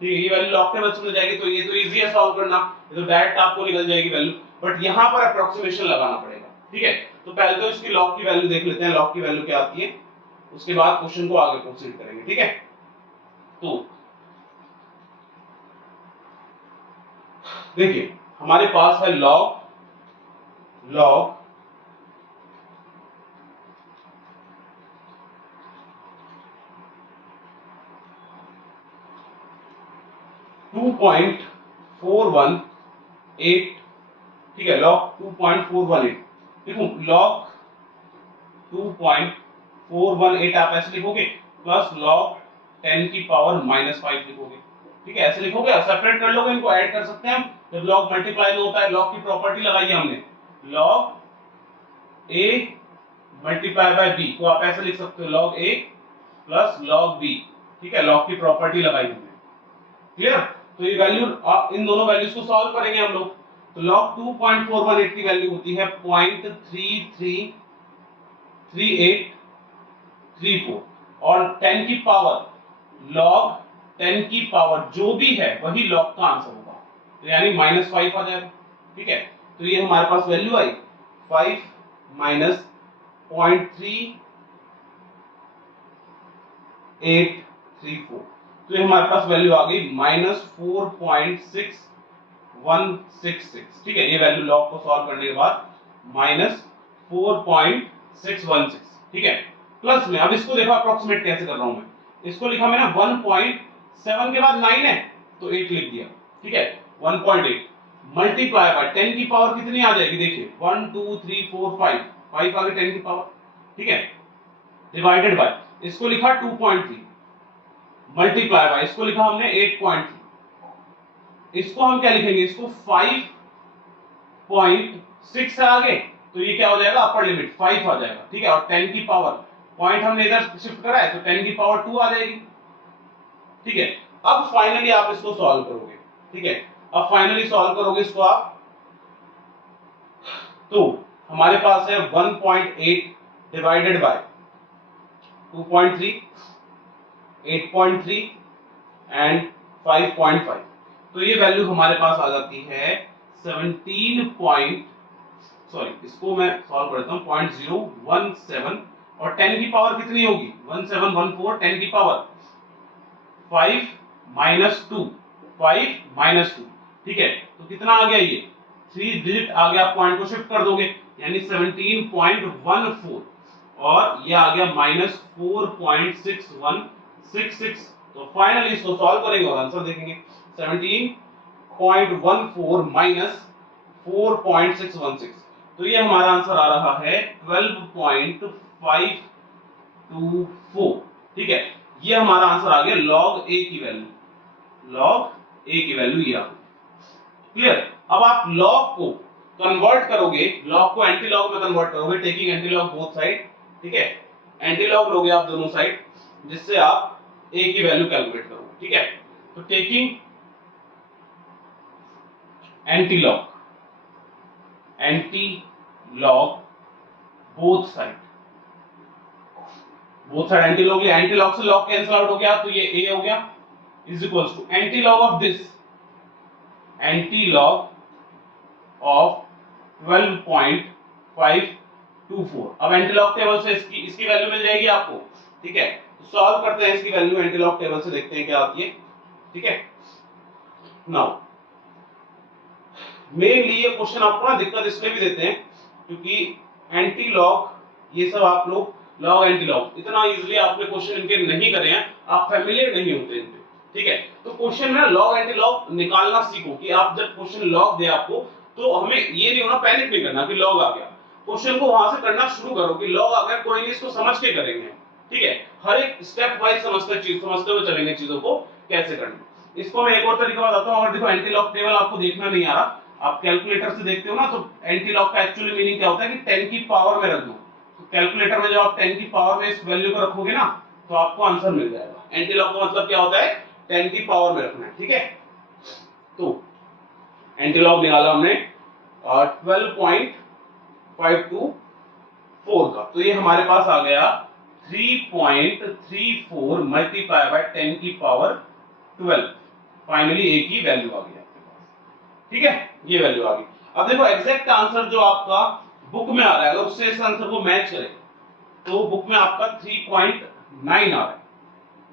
ठीक है, ये वैल्यू लॉग टेबल से मिल जाएगी, तो ये तो इजी है सॉल्व करना, ये तो डायरेक्ट आपको निकल जाएगी वैल्यू, बट यहां पर अप्रोक्सीमेशन लगाना पड़ेगा, ठीक है। तो पहले तो इसकी लॉग की वैल्यू देख लेते हैं, लॉग की वैल्यू क्या आती है, उसके बाद क्वेश्चन को आगे प्रोसीड करेंगे, ठीक है। तो देखिए, हमारे पास है लॉग 2.418, ठीक है, लॉग 2.418, देखो लॉग 2.418 आप ऐसे लिखोगे, प्लस लॉग 10 की पावर -5 लिखोगे, ठीक है, ऐसे लिखोगे, सेपरेट कर लोगे, इनको ऐड कर सकते हैं हम, जब लॉग मल्टीप्लाई में होता है, लॉग की प्रॉपर्टी लगाई है हमने, log a multiply by b को आप ऐसे लिख सकते हो, log a plus log b, ठीक है, लॉग की प्रॉपर्टी लगाई हमने, क्लियर। तो ये वैल्यू, इन दोनों वैल्यूज को सॉल्व करेंगे हम लोग, तो लॉग 2.418 की वैल्यू होती है 0.333834, और 10 की पावर, लॉग 10 की पावर जो भी है वही लॉग का आंसर होगा, तो यानी -5 आ जाएगा, ठीक है। तो ये हमारे पास वैल्यू आई माइनस 0.3834, तो ये हमारे पास वैल्यू आ गई -4.6166। ठीक है, ये वैल्यू लॉग को सॉल्व करने के बाद -4.616। ठीक है, प्लस में अब इसको देखो अप्रोक्सीमेट कैसे कर रहा हूं मैं, इसको लिखा मैंने 1.7 के बाद 9 है तो 8 लिख दिया। ठीक है, 1.8 मल्टीप्लाई बाय 10 की पावर कितनी आ जाएगी, देखिए 1 2 3 4 5 5 आ गई 10 की पावर। ठीक है, डिवाइडेड बाय इसको लिखा 2.3 मल्टीप्लाई बाय इसको लिखा हमने 8.3, इसको हम क्या लिखेंगे, इसको 5.6 से आगे तो ये क्या हो जाएगा, अपर लिमिट 5 आ जाएगा। ठीक है, और 10 की पावर पॉइंट हमने इधर शिफ्ट करा है तो 10 की पावर 2 आ जाएगी। ठीक है, अब फाइनली आप इसको सॉल्व करोगे। ठीक है, अब फाइनली सॉल्व करोगे इसको आप, तो हमारे पास है 1.8 डिवाइडेड बाय 2.3, 8.3 एंड 5.5, तो ये वैल्यू हमारे पास आ जाती है 17 इसको मैं सॉल्व करता हूं 0.017, और 10 की पावर कितनी होगी 1714, 10 की पावर 5 माइनस 2, 5 माइनस 2। ठीक है, तो कितना आ गया, ये 3 डिजिट आ गया, आप पॉइंट को शिफ्ट कर दोगे यानी 17.14, और ये आ गया -4.6166। तो फाइनली इसको सॉल्व करेंगे और आंसर देखेंगे 17.14 माइनस 4.616, तो ये हमारा आंसर आ रहा है 12.524। ठीक है, ये हमारा आंसर आ गया लॉग ए की वैल्यू, लॉग ए की वैल्यू ये आ गई। क्लियर, अब आप लॉग को कन्वर्ट करोगे, लॉग को एंटी लॉग में कन्वर्ट करोगे, taking anti log both side. ठीक है, एंटी लॉग लोगे आप दोनों साइड, जिससे आप ए की वैल्यू कैलकुलेट करोगे। ठीक है, तो taking anti log both side anti log, anti log से लॉग कैंसिल आउट हो गया तो ये ए हो गया, is equals to anti log of this, anti log of 12.524। अब एंटी लॉग टेबल से इसकी वैल्यू मिल जाएगी आपको। ठीक है, तो सॉल्व करते हैं इसकी वैल्यू एंटी लॉग टेबल से, देखते हैं क्या आती है। ठीक है, नाउ मेनली ये क्वेश्चन आपको ना दिक्कत इसलिए भी देते हैं क्योंकि एंटी लॉग, ये सब आप लोग लॉग एंटी लॉग इतना इजीली आपने क्वेश्चन इनके नहीं करे हैं, आप फैमिलियर नहीं होते इनसे। ठीक है, तो क्वेश्चन में लॉग एंटी लॉग निकालना सीखो कि आप जब क्वेश्चन लॉग दे आपको तो हमें ये नहीं होना, पैनिक नहीं करना कि लॉग आ गया, क्वेश्चन को वहां से करना शुरू करो कि लॉग आ गया, कोई नहीं, इसको समझ के करेंगे। ठीक है, हर एक स्टेप वाइज समझते हुए चलेंगे चीजों को कैसे करना। इसको मैं एक और तरीका बताता हूं, अगर देखो एंटी लॉग टेबल आपको देखना नहीं आ रहा, आप कैलकुलेटर से देखते हो ना, तो एंटी लॉग का एक्चुअली मीनिंग क्या होता है कि 10 की पावर में रख दो, तो कैलकुलेटर में जब आप 10 की पावर में इस वैल्यू को रखोगे ना तो आपको आंसर मिल जाएगा। एंटी लॉग का मतलब क्या होता है, 10 की पावर में रखना है। ठीक है, तो एंटी लॉग निकाला हमने 12.524 का, तो ये हमारे पास आ गया 3.34 मल्टीप्लाई बाय 10 की पावर 12, फाइनली ए की वैल्यू आ गई आपके पास। ठीक है, ये वैल्यू आ गई। अब देखो एग्जैक्ट आंसर जो आपका बुक में आ रहा है, अगर उससे इस आंसर को मैच करें तो बुक में आपका 3.9 आ रहा है।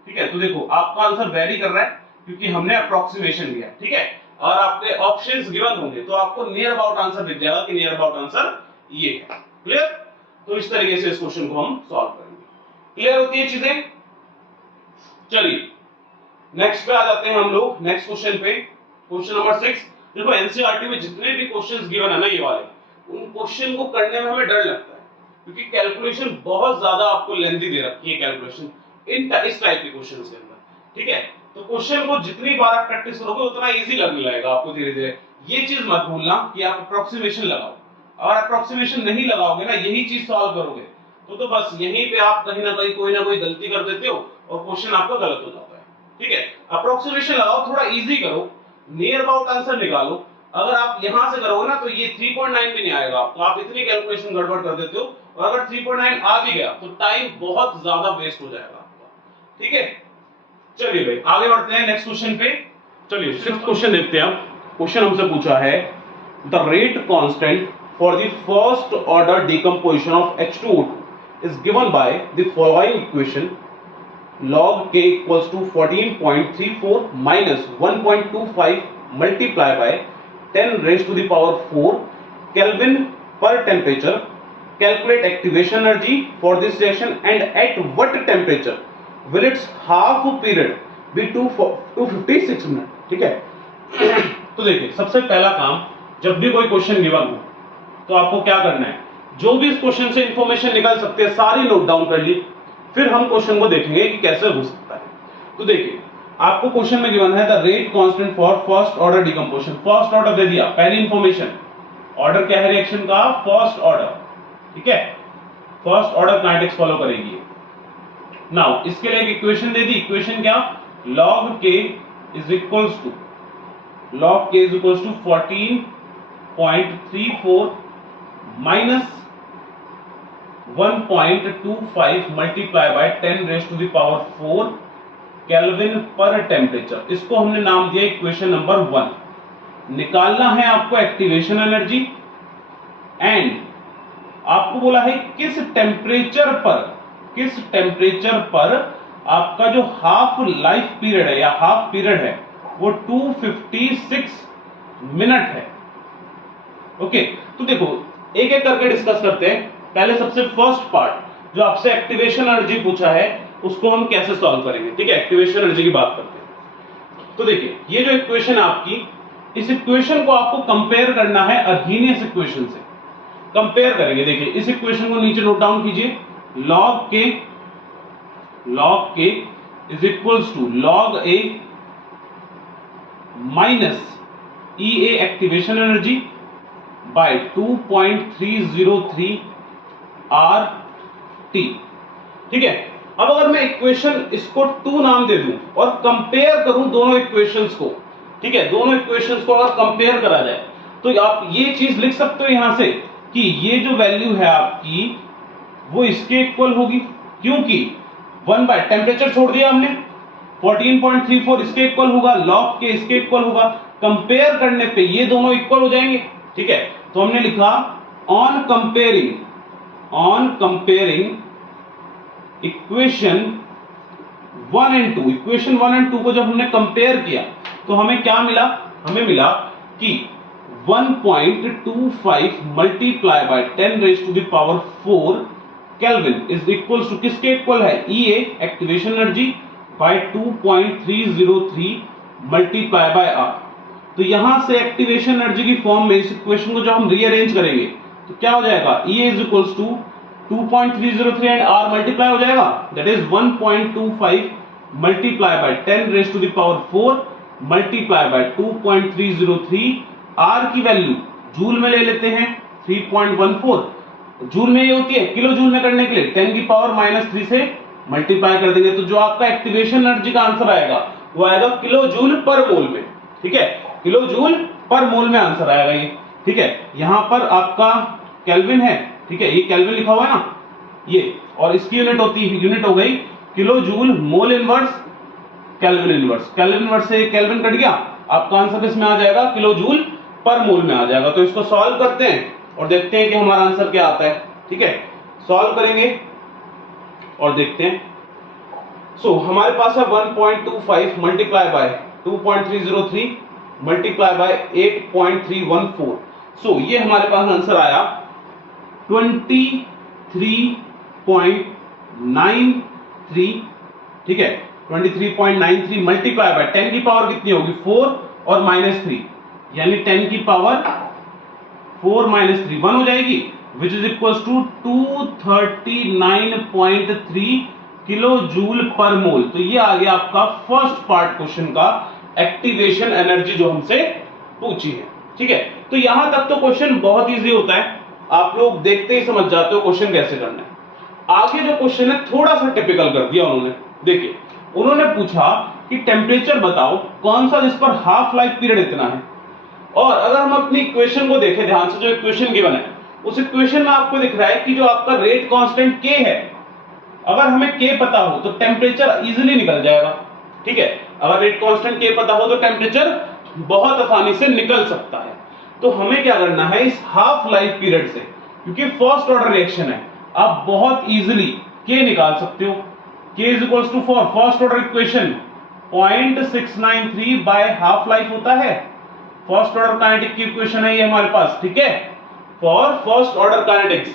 ठीक है, तो देखो आपका आंसर वेरी कर रहा है क्योंकि हमने अप्रोक्सीमेशन लिया। ठीक है, और आपके ऑप्शंस गिवन होंगे तो आपको नियर अबाउट आंसर दिख जाएगा कि नियर अबाउट आंसर ये है। क्लियर, तो इस तरीके से इस क्वेश्चन को हम सॉल्व करेंगे। क्लियर होती है चीजें। चलिए नेक्स्ट पे आ जाते हैं हम लोग, नेक्स्ट क्वेश्चन पे, क्वेश्चन नंबर 6। देखो एनसीईआरटी में जितने भी क्वेश्चंस गिवन है ना ये वाले, उन क्वेश्चन को करने में हमें डर लगता है क्योंकि कैलकुलेशन बहुत ज्यादा आपको लेंथी दे रखी है कैलकुलेशन इस टाइप के क्वेश्चंस के अंदर। ठीक है, तो क्वेश्चन को जितनी बार आप प्रैक्टिस करोगे उतना इजी लगने लगेगा आपको धीरे धीरे। ये चीज मत भूलना कि आप अप्रोक्सीमेशन लगाओ, अगर अप्रोक्सीमेशन नहीं लगाओगे ना, यही चीज सॉल्व करोगे तो बस यहीं पे आप कहीं ना कहीं कोई ना कोई गलती कर देते हो और क्वेश्चन आपका गलत हो जाता है। ठीक है, अप्रोक्सीमेशन लगाओ, थोड़ा इजी करो, नियर अबाउट आंसर निकालो। अगर आप यहां से करोगे ना तो ये 3.9 भी नहीं आएगा आपको, आप इतनी कैलकुलेशन गड़बड़ कर देते हो, और अगर 3.9 आ भी गया तो टाइम बहुत ज्यादा वेस्ट हो जाएगा आपका। ठीक है, चलिए भाई आगे बढ़ते हैं नेक्स्ट क्वेश्चन पे। चलिए 6th क्वेश्चन देखते हैं। क्वेश्चन हमसे पूछा है the rate constant for the first order decomposition of H2O2 is given by the following equation. Log K equals to 14.34 minus 1.25 multiplied by 10 raised to the power 4 Kelvin per temperature. Calculate activation energy for this reaction and at what temperature will its half period be 256 minute. ठीक है. तो देखिए, सबसे पहला काम, जब भी कोई क्वेश्चन गिवन हो तो आपको क्या करना है, जो भी इस क्वेश्चन से इंफॉर्मेशन निकल सकते हैं सारी नोट डाउन कर ली, फिर हम क्वेश्चन को देखेंगे कि कैसे हो सकता है. तो देखिए, आपको क्वेश्चन में गिवन है the rate constant for first order decomposition. First order दे दिया, पहली इंफॉर्मेशन. ऑर्डर क्या है रिएक्शन का? First order. ठीक है, फर्स्ट ऑर्डर काइनेटिक्स फॉलो करेगी. नाउ इसके लिए एक इक्वेशन दे दी. इक्वेशन क्या? log k is equals to 14.34 minus 1.25 multiplied by 10 raised to the power 4 kelvin पर टेम्परेचर. इसको हमने नाम दिया इक्वेशन नंबर 1. निकालना है आपको एक्टिवेशन एनर्जी एंड आपको बोला है किस टेम्परेचर पर आपका जो हाफ लाइफ पीरियड है या हाफ पीरियड है वो 256 मिनट है. ओके, तो देखो एक एक करके डिस्कस करते हैं. पहले सबसे फर्स्ट पार्ट जो आपसे एक्टिवेशन एनर्जी पूछा है उसको हम कैसे सॉल्व करेंगे. ठीक है, एक्टिवेशन एनर्जी की बात करते हैं. तो देखिए, ये जो इक्वेशन आपकी, इस इक्वेशन को आपको कंपेयर करना है अर्हीनियस इक्वेशन से. कंपेयर करेंगे. देखिए, इस इक्वेशन को नीचे नोट डाउन कीजिए. log k is equals to log a minus EA activation energy by 2.303 RT. ठीक है. अब अगर मैं इक्वेशन इसको 2 नाम दे दूं और कंपेयर करूं दोनों इक्वेशंस को, ठीक है, दोनों इक्वेशंस को अगर कंपेयर करा जाए तो आप ये चीज लिख सकते हो यहां से कि ये जो वैल्यू है आपकी वो इसके इक्वल होगी, क्योंकि 1 बाय टेम्परेचर छोड़ दिया हमने. 14.34 इसके इक्वल होगा, log k इसके इक्वल होगा. कंपेयर करने पे ये दोनों इक्वल हो जाएंगे. ठीक है, तो हमने लिखा on comparing equation 1 and 2. Equation 1 and 2 को जब हमने कंपेयर किया तो हमें क्या मिला? हमें मिला कि 1.25 multiply by 10 raise to the power 4 kelvin is equals to किसके इक्वल है? EA activation energy by 2.303 multiply by R. तो यहां से एक्टिवेशन एनर्जी की फॉर्म में इस इक्वेशन को जब हम रीअरेंज करेंगे तो क्या हो जाएगा? EA is equals to 2.303 and R multiply हो जाएगा, that is 1.25 multiply by 10 raise to the power 4 multiply by 2.303. R की वैल्यू जूल में ले लेते हैं 3.14. जूल में ये होती है, किलो जूल में करने के लिए 10 की पावर -3 से मल्टीप्लाई कर देंगे. तो जो आपका एक्टिवेशन एनर्जी का आंसर आएगा वो आएगा किलो जूल पर मोल में. ठीक है, किलो जूल पर मोल में आंसर आएगा ये. ठीक है, यहां पर आपका केल्विन है. ठीक है, ये केल्विन लिखा हुआ है ना ये, और इसकी यूनिट हो गई kilo joule mole inverse kelvin inverse. Kelvin inverse से केल्विन कट गया, आपका आंसर इसमें आ जाएगा किलो जूल पर मोल में आ जाएगा. तो इसको सॉल्व करते हैं और देखते हैं कि हमारा आंसर क्या आता है. ठीक है, सॉल्व करेंगे और देखते हैं. सो हमारे पास है 1.25 मल्टीप्लाई बाय 2.303 मल्टीप्लाई बाय 8.314. सो ये हमारे पास आंसर आया 23.93. ठीक है, 23.93 मल्टीप्लाई बाय 10 की पावर कितनी होगी? 4 और -3, यानी 10 की पावर 4 -3 1 हो जाएगी, which is equals to 239.3 kilo joule पर मोल. तो ये आ गया आपका फर्स्ट पार्ट क्वेश्चन का एक्टिवेशन एनर्जी जो हमसे पूछी है. ठीक है, तो यहां तक तो क्वेश्चन बहुत इजी होता है, आप लोग देखते ही समझ जाते हो क्वेश्चन कैसे करना है. आगे जो क्वेश्चन है थोड़ा सा टिपिकल कर दिया उन्होंने. देखिए, उन्होंने पूछा कि टेम्परेचर बताओ कौन सा जिस पर हाफ लाइफ पीरियड इतना है. और अगर हम अपनी इक्वेशन को देखें ध्यान से, जो इक्वेशन गिवन है उस इक्वेशन में आपको दिख रहा है कि जो आपका रेट कांस्टेंट K है, अगर हमें K पता हो तो टेम्परेचर इजीली निकल जाएगा. ठीक है, अगर रेट कांस्टेंट K पता हो तो टेम्परेचर बहुत आसानी से निकल सकता है. तो हमें क्या करना है इस हाफ लाइफ पीरियड से, क्योंकि फर्स्ट ऑर्डर रिएक्शन है, आप बहुत इजीली के निकाल सकते हो। k is equals to for first order equation 0.693 by half life होता है। फर्स्ट ऑर्डर काइनेटिक की इक्वेशन है ये हमारे पास, ठीक है, फॉर फर्स्ट ऑर्डर काइनेटिक्स।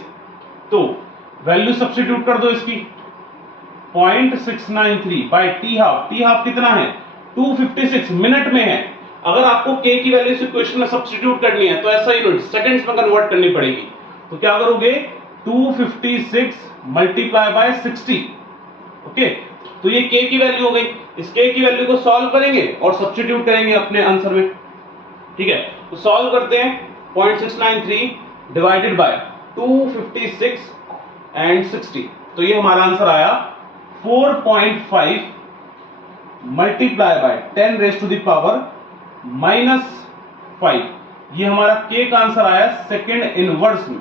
तो वैल्यू सब्स्टिट्यूट कर दो इसकी, 0.693 by T half, T half कितना है 256 मिनट में है। अगर आपको k की वैल्यू इस इक्वेशन में सब्स्टिट्यूट करनी है तो ऐसा यूनिट सेकंड्स में कन्वर्ट करनी पड़ेगी। तो क्या करोगे 256 मल्टीप्लाई बाय 60, ओके, तो ये k की वैल्यू हो गई। इस k की वैल्यू को सॉल्व करेंगे और सब्स्टिट्यूट करेंगे अपने आंसर में, ठीक है। तो सॉल्व करते हैं, 0.693 डिवाइडेड बाय 256 एंड 60, तो ये हमारा आंसर आया 4.5 multiply by 10 raise to the power -5। ये हमारा k का आंसर आया सेकंड इनवर्स में,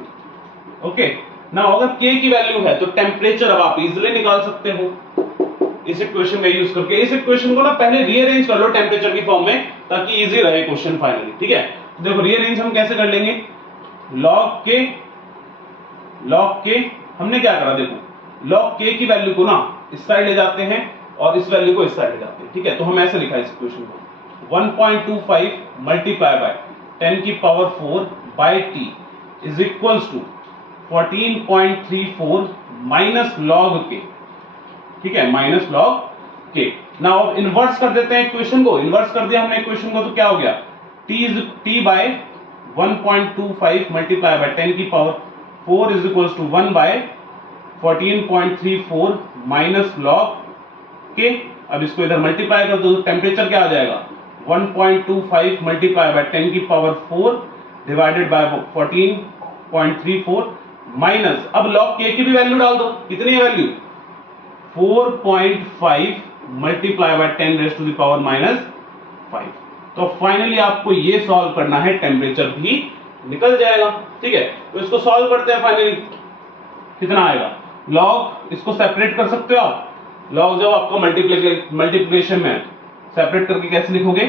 ओके। नाउ अगर k की वैल्यू है तो टेम्परेचर अब आप इजीली निकाल सकते हो इस इक्वेशन में यूज करके। इस इक्वेशन को ना पहले रीअरेंज कर लो टेम्परेचर की फॉर्म में, ताकि इजी रहे क्वेश्चन फाइनली, ठीक है। तो देखो रीअरेंज हम कैसे कर लेंगे, log k हमने क्या करा, देखो log k की वैल्यू को ना इस साइड ले जाते हैं और इस वैल्यू को इस साइड ले जाते हैं, ठीक है। तो हम ऐसे लिखा है इस इक्वेशन को 1.25 मल्टीप्लाई बाय 10 की power 4 by t is equals to 14.34 minus log k, ठीक है, माइनस log k। नाउ अब इन्वर्स कर देते हैं इक्वेशन को, इन्वर्स कर दिया हमने इक्वेशन को तो क्या हो गया t बाय 1.25 मल्टीप्लाई बाय 10 की power 4 is equals to 1 by 14.34 minus log k। अब इसको इधर मल्टीप्लाई कर दो तो टेम्परेचर क्या आ जाएगा 1.25 मल्टीप्लाई बाय 10 की पावर 4 डिवाइडेड बाय 14.34 माइनस, अब log k की भी वैल्यू डाल दो, कितनी है value 4.5 multiply by 10 raise to the power -5। तो फाइनली आपको ये सॉल्व करना है, टेम्परेचर भी निकल जाएगा, ठीक है। तो इसको सॉल्व करते हैं, फाइनली कितना आएगा log, इसको सेपरेट कर सकते हो आप, log जब आपका मल्टीप्लिकेशन में सेपरेट करके कैसे लिखोगे,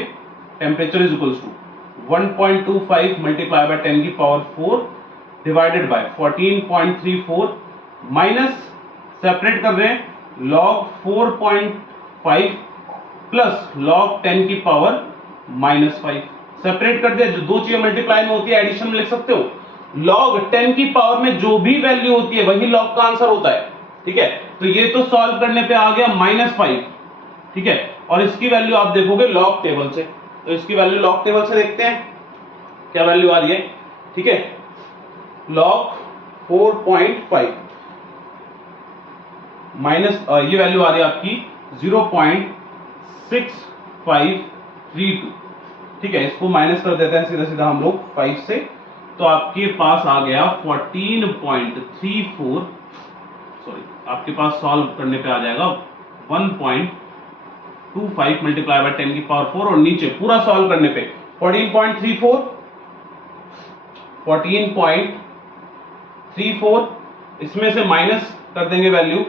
temperature is equals to 1.25 multiply by 10 की power 4 divided by 14.34 minus, separate कर रहे हैं log 4.5 प्लस log 10 की पावर -5, सेपरेट कर दिया। जो दो चीजें मल्टीप्लाई में होती है एडिशन में लिख सकते हो, log 10 की पावर में जो भी वैल्यू होती है वही log का आंसर होता है, ठीक है। तो ये तो सॉल्व करने पे आ गया -5, ठीक है, और इसकी वैल्यू आप देखोगे log टेबल से, तो इसकी वैल्यू log टेबल से देखते हैं क्या वैल्यू आ रही है, ठीक है। log 4.5 माइनस ये वैल्यू आ रही है आपकी 0.6532, ठीक है। इसको माइनस कर देते हैं सीधा सीधा हम लोग 5 से, तो आपके पास आ गया 14.34, सॉरी आपके पास सॉल्व करने पे आ जाएगा 1.25 मल्टीप्लाई बाय 10 की पावर 4 और नीचे पूरा सॉल्व करने पे 14.34 इसमें से माइनस कर देंगे वैल्यू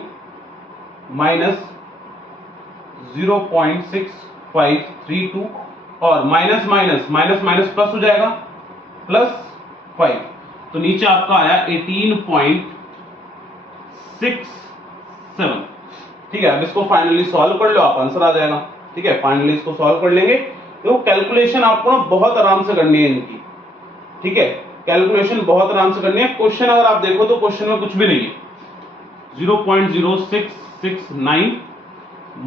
-0.6532 और minus minus minus minus plus हो जाएगा +5, तो नीचे आपका आया 18.67, ठीक है। अब इसको फाइनली सॉल्व कर लो आप, आंसर आ जाएगा, ठीक है। फाइनली इसको सॉल्व कर लेंगे, तो कैलकुलेशन आपको ना बहुत आराम से करनी है इनकी, ठीक है, कैलकुलेशन बहुत आराम से करनी है। क्वेश्चन अगर आप देखो तो क्वेश्चन में कुछ भी नहीं है, 0.0669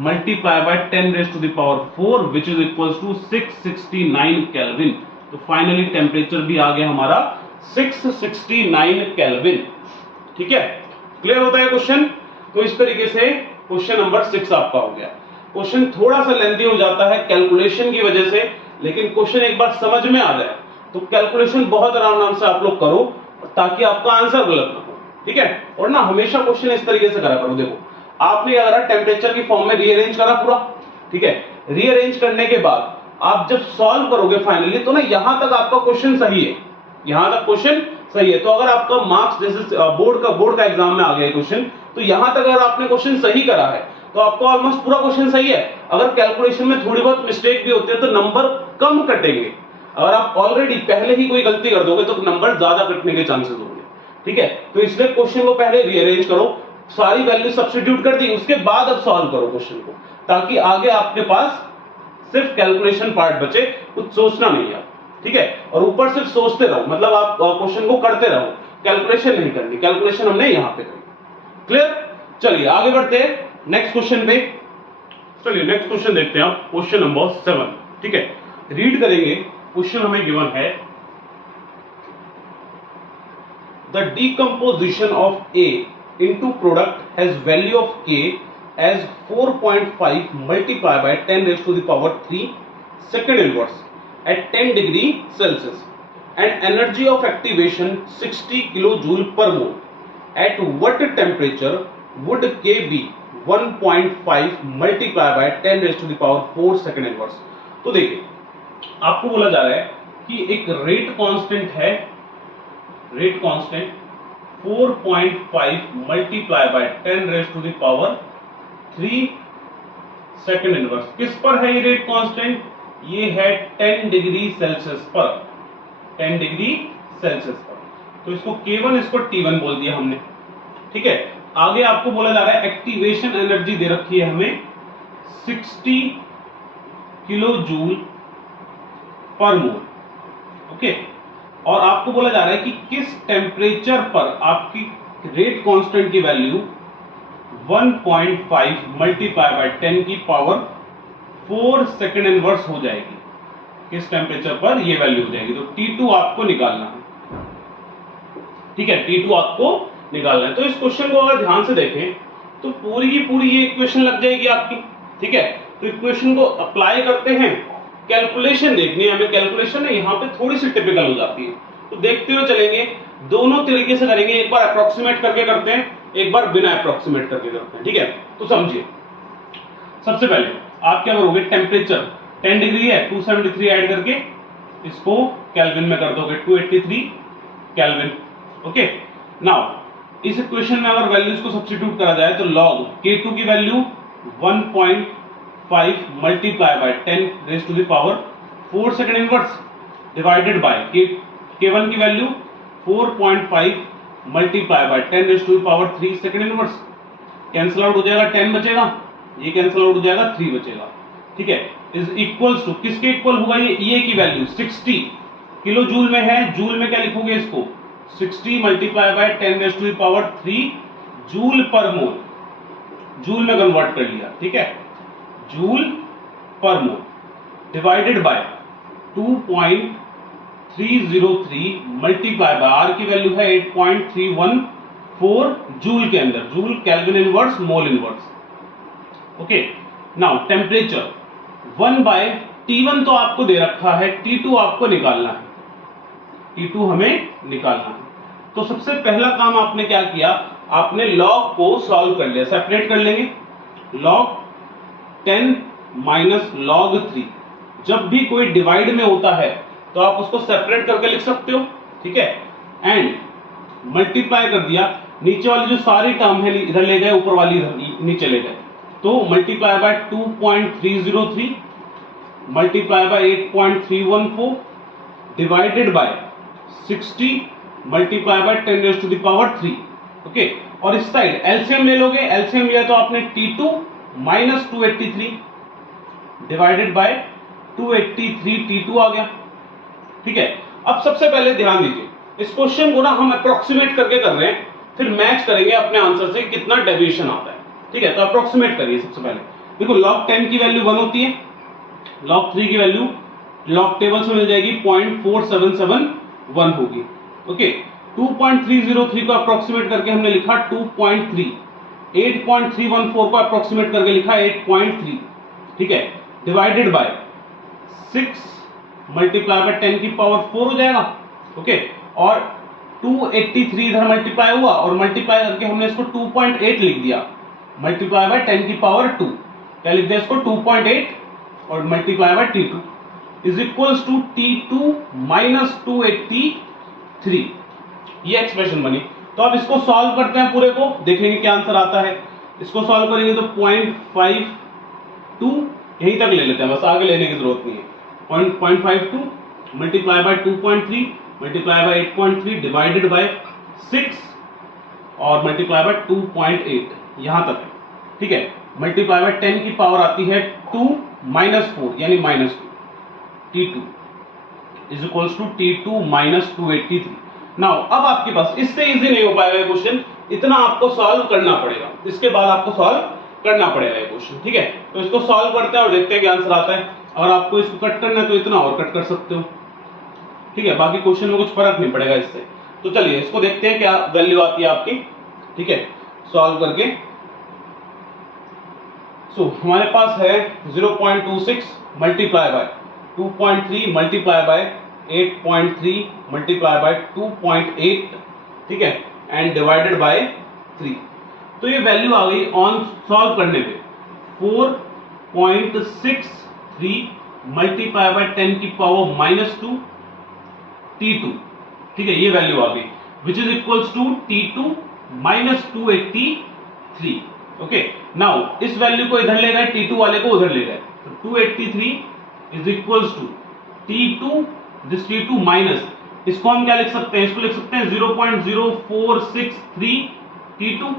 multiply by 10 raise to the power 4 which is equals to 669 kelvin. तो फाइनली टेम्परेचर भी आ गया हमारा 669 केल्विन, ठीक है। क्लियर होता है क्वेश्चन। तो इस तरीके से क्वेश्चन नंबर 6 आपका हो गया। क्वेश्चन थोड़ा सा लेंथी हो जाता है कैलकुलेशन की वजह से, लेकिन क्वेश्चन एक बार समझ में आ जाए तो कैलकुलेशन बहुत आराम से आप लोग करो ताकि आपका आंसर गलत ना हो, ठीक है। और ना हमेशा क्वेश्चन इस तरीके से करा करो, देखो आपने क्या करा, टेम्परेचर की फॉर्म में रीअरेंज करा पूरा, ठीक है। रीअरेंज करने के बाद आप जब सॉल्व करोगे फाइनली तो ना यहां तक आपका क्वेश्चन सही है, यहां तक क्वेश्चन सही है। तो अगर आपका मार्क्स जैसे बोर्ड का एग्जाम में आ गया क्वेश्चन, तो यहां तक अगर आपने क्वेश्चन सही करा है तो आपको ऑलमोस्ट पूरा क्वेश्चन सही है। अगर कैलकुलेशन में थोड़ी बहुत मिस्टेक भी होती है तो नंबर कम कटेंगे, अगर आप ऑलरेडी पहले ही कोई गलती कर दोगे तो नंबर ज्यादा कटने के चांसेस होंगे, ठीक है। तो इसलिए क्वेश्चन को पहले रीअरेंज करो, सारी वैल्यू सब्स्टिट्यूट कर दी, उसके बाद अब सॉल्व करो क्वेश्चन को, ताकि आगे आपके पास सिर्फ कैलकुलेशन पार्ट बचे, कुछ सोचना नहीं है, ठीक है। और ऊपर सिर्फ सोचते रहो, मतलब आप क्वेश्चन को करते रहो, कैलकुलेशन नहीं करनी, कैलकुलेशन हमने यहां पे करी। क्लियर? चलिए आगे बढ़ते हैं नेक्स्ट क्वेश्चन पे। चलिए नेक्स्ट क्वेश्चन देखते हैं आप, क्वेश्चन नंबर 7, ठीक है। रीड करेंगे, क्वेश्चन हमें गिवन है the decomposition of A into product has value of K as 4.5 multiplied by 10 raised to the power 3 second inverse at 10 degree Celsius and energy of activation 60 kilojoule per mole. At what temperature would K be 1.5 multiplied by 10 raised to the power 4 second inverse? तो देखिए आपको बोला जा रहा है कि एक रेट कांस्टेंट है, rate constant 4.5 multiply by 10 raise to the power 3 second inverse. किस पर है ये रेट कांस्टेंट? ये है 10 डिग्री सेल्सियस पर, 10 डिग्री सेल्सियस पर। तो इसको K1 इसको T1 बोल दिया हमने, ठीक है। आगे आपको बोला जा रहा है एक्टिवेशन एनर्जी दे रखी है हमें 60 किलो जूल पर मोल, ओके। और आपको बोला जा रहा है कि किस टेम्परेचर पर आपकी रेट कांस्टेंट की वैल्यू 1.5 मल्टीप्लाई बाय 10 की पावर 4 सेकंड इनवर्स हो जाएगी, किस टेम्परेचर पर ये वैल्यू हो जाएगी। तो T2 आपको निकालना है, ठीक है, T2 आपको निकालना है। तो इस क्वेश्चन को अगर ध्यान से देखें तो पूरी की पूरी ये इक्वेशन लग जाएगी आपकी, ठीक है। तो इक्वेशन को अप्लाई करते हैं, कैलकुलेशन देखनी है हमें, कैलकुलेशन है यहाँ पे थोड़ी सी टिपिकल हो जाती है, तो देखते हुए चलेंगे, दोनों तरीके से करेंगे, एक बार अप्रोक्सीमेट करके करते हैं, एक बार बिना अप्रोक्सीमेट करके करते हैं, ठीक है। तो समझिए, सबसे पहले आप क्या करोगे, टेम्परेचर 10 डिग्री है, 273 ऐड करके इसको केल्विन में कर दोगे, 283 केल्विन, ओके। नाउ इस इक्वेशन में अगर वैल्यूज को सब्स्टिट्यूट करा जाए तो log K2 की value 1.5 multiply by 10 raise to the power 4 second inverse divided by K1 की value 4.5 multiply by 10 raise to the power 3 second inverse. Cancel out हो जाएगा, 10 बचेगा, ये कैंसिल आउट हो जाएगा, 3 बचेगा, ठीक है। इज इक्वल्स टू किसके इक्वल होगा, ये की वैल्यू 60 किलो जूल में है, जूल में क्या लिखोगे इसको 60 multiply by 10 raise to the power 3 joule पर मोल, जूल में कन्वर्ट कर लिया, ठीक है, जूल पर mole divided by 2.303 multiply by R की वैल्यू है 8.314 जूल के अंदर, joule kelvin inverse mole inverse, okay. Now temperature 1 by T1 तो आपको दे रखा है, T2 आपको निकालना है, T2 हमें निकालना है। तो सबसे पहला काम आपने क्या किया, आपने लॉग को सॉल्व कर लिया, सेपरेट कर लेंगे, log 10 माइनस log 3। जब भी कोई डिवाइड में होता है तो आप उसको सेपरेट करके लिख सकते हो, ठीक है। एंड मल्टीप्लाई कर दिया, नीचे वाली जो सारी टर्म है इधर ले गए, ऊपर वाली इधर नीचे ले गए, तो multiply by 2.303 multiply by 8.314 divided by 60 multiply by 10 raise to the power 3, okay. और इस साइड एलसीएम ले लोगे, एलसीएम लिया तो आपने T2 minus 283 divided by 283 T2 आ गया, ठीक है। अब सबसे पहले ध्यान दीजिए, इस क्वेश्चन को ना हम अप्रोक्सीमेट करके कर रहे हैं, फिर मैच करेंगे अपने आंसर से कितना डेविएशन आता है, ठीक है। तो अप्रोक्सीमेट करिए सबसे पहले, देखो log 10 की वैल्यू 1 होती है, log 3 की वैल्यू log टेबल से मिल जाएगी 0.4771 होगी, ओके। 2.303 को अप्रोक्सीमेट करके हमने लिखा 2.3, 8.314 को अप्रोक्सीमेट करके लिखा 8.3, ठीक है, डिवाइडेड बाय 6 मल्टीप्लाई बाय 10 की पावर 4 हो जाएगा, ओके। और 283 इधर मल्टीप्लाई हुआ और मल्टीप्लाई करके हमने इसको 2.8 लिख दिया, मल्टीप्लाई बाय 10 की पावर 2, क्या लिख दिया इसको 2.8 और multiply by T2 is equals to T2 minus 283, ये एक्सप्रेशन बनी। तो अब इसको सॉल्व करते हैं पूरे को, देखेंगे क्या आंसर आता है। इसको सॉल्व करेंगे तो 0.52 यहीं तक ले लेते हैं, बस आगे लेने की जरूरत नहीं है, 0.52 multiply by 2.3 multiply by 8.3 divided by 6 और मल्टीप्लाई बाय 2.8 यहां तक है, ठीक है। मल्टीप्लाई बाय 10 की पावर आती है 2 माइनस 4 यानी minus 2, T2 is equals to T2 minus 283। Now अब आपके पास इससे इजी नहीं हो पाएगा क्वेश्चन, इतना आपको सॉल्व करना पड़ेगा, इसके बाद आपको सॉल्व करना पड़ेगा ये क्वेश्चन, ठीक है। तो इसको सॉल्व करते हैं और देखते हैं क्या आंसर आता है। अगर आपको इसको कट करना है तो इतना और कट कर सकते हो, ठीक है, बाकी क्वेश्चन में कुछ फर्क नहीं पड़ेगा इससे। तो चलिए इसको देखते हैं क्या वैल्यू आती है आपकी, ठीक है, सॉल्व करके। हमारे पास है 0.26 multiply by 2.3 multiply by 8.3 multiply by 2.8, ठीक है, एंड डिवाइडेड बाय 3। तो ये वैल्यू आ गई ऑन सॉल्व करने पे 4.63 मल्टीप्लाई बाय 10 की पावर -2 T2, ठीक है, ये वैल्यू आ गई which is equals to T2 minus 283। Okay, now इस वैल्यू को इधर ले गए, T2 वाले को उधर ले गए, तो 283 is equals to T2, this T2 minus, इसको हम क्या लिख सकते हैं, इसको लिख सकते हैं 0.0463 T2,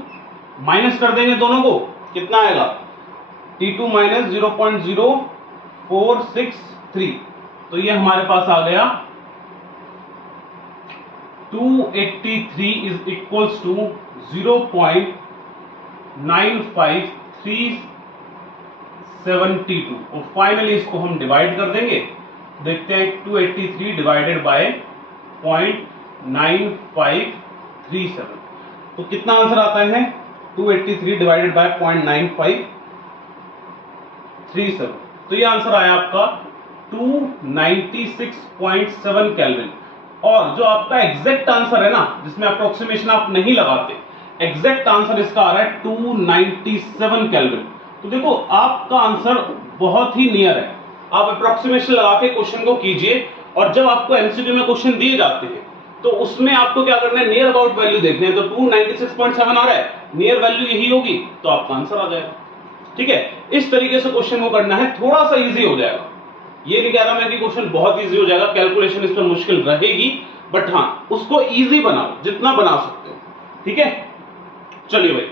माइनस कर देंगे दोनों को, कितना आएगा T2 माइनस 0.0463, तो ये हमारे पास आ गया 283 इज इक्वल्स टू 0.9537 और फाइनली इसको हम डिवाइड कर देंगे, देखते हैं 283 डिवाइडेड बाय 0.9537, तो कितना आंसर आता है 283 डिवाइडेड बाय 0.9537, तो ये आंसर आया आपका 296.7 केल्विन। और जो आपका एग्जैक्ट आंसर है ना, जिसमें अप्रोक्सीमेशन आप नहीं लगाते, एग्जैक्ट आंसर इसका आ रहा है 297 केल्विन। तो देखो आपका आंसर बहुत ही नियर है, आप अप्रोक्सीमेशन लगा के क्वेश्चन को कीजिए, और जब आपको एमसीक्यू में क्वेश्चन दिए जाते हैं तो उसमें आपको क्या करना है, नियर अबाउट वैल्यू देखनी है। तो 296.7 आ रहा है, नियर वैल्यू यही होगी, तो आपका आंसर आ जाएगा, ठीक है। इस तरीके से क्वेश्चन को करना है, थोड़ा सा इजी हो जाएगा। ये नहीं कह रहा मैं कि क्वेश्चन बहुत इजी हो जाएगा, कैलकुलेशन इस पर मुश्किल रहेगी, बट हाँ उसको इजी बनाओ जितना बना सकते हो, ठीक है। चलिए भाई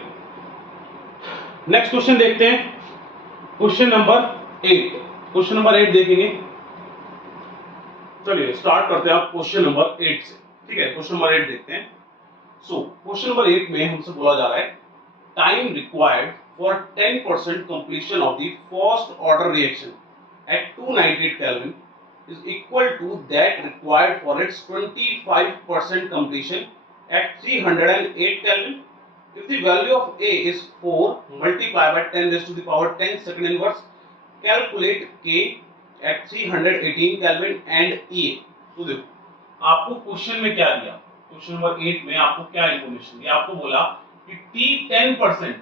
नेक्स्ट क्वेश्चन देखते हैं, क्वेश्चन नंबर 8। क्वेश्चन नंबर 8 देखेंगे, चलिए स्टार्ट करते हैं आप क्वेश्चन नंबर 8 से, ठीक है। क्वेश्चन नंबर 8 देखते हैं। क्वेश्चन नंबर 8 में हमसे बोला जा रहा है time required for 10% completion of the first order reaction at 298 Kelvin is equal to that required for its 25% completion at 308 Kelvin. If the value of A is 4, multiply by 10 raised to the power 10 second inverse. Calculate K at 318 Kelvin and E. तो देखो आपको क्वेश्चन में क्या दिया, क्वेश्चन नंबर 8 में आपको क्या इंफॉर्मेशन दिया, आपको बोला कि T 10%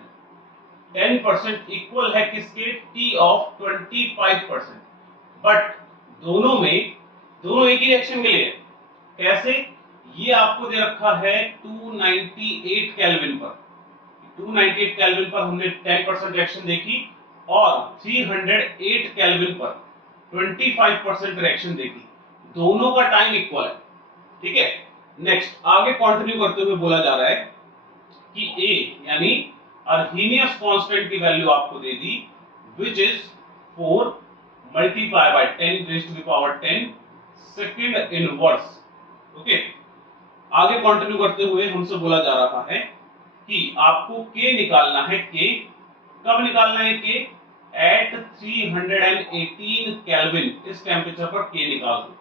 इक्वल है किसके, T ऑफ 25%, बट दोनों एक ही रिएक्शन के लिए, कैसे, ये आपको दे रखा है 298 केल्विन पर, 298 केल्विन पर हमने 10% रिएक्शन देखी, और 308 केल्विन पर 25% रिएक्शन देखी, दोनों का टाइम इक्वल है, ठीक है। नेक्स्ट आगे कंटिन्यू करते हुए बोला जा रहा है कि A यानी अर्हीनियस कांस्टेंट की वैल्यू आपको दे दी which is 4 multiply by 10 raise to the power 10 second inverse. Okay, आगे कंटिन्यू करते हुए हमसे बोला जा रहा है कि आपको K निकालना है, K कब निकालना है, K एट 318 केल्विन, इस टेम्परेचर पर K निकाल दो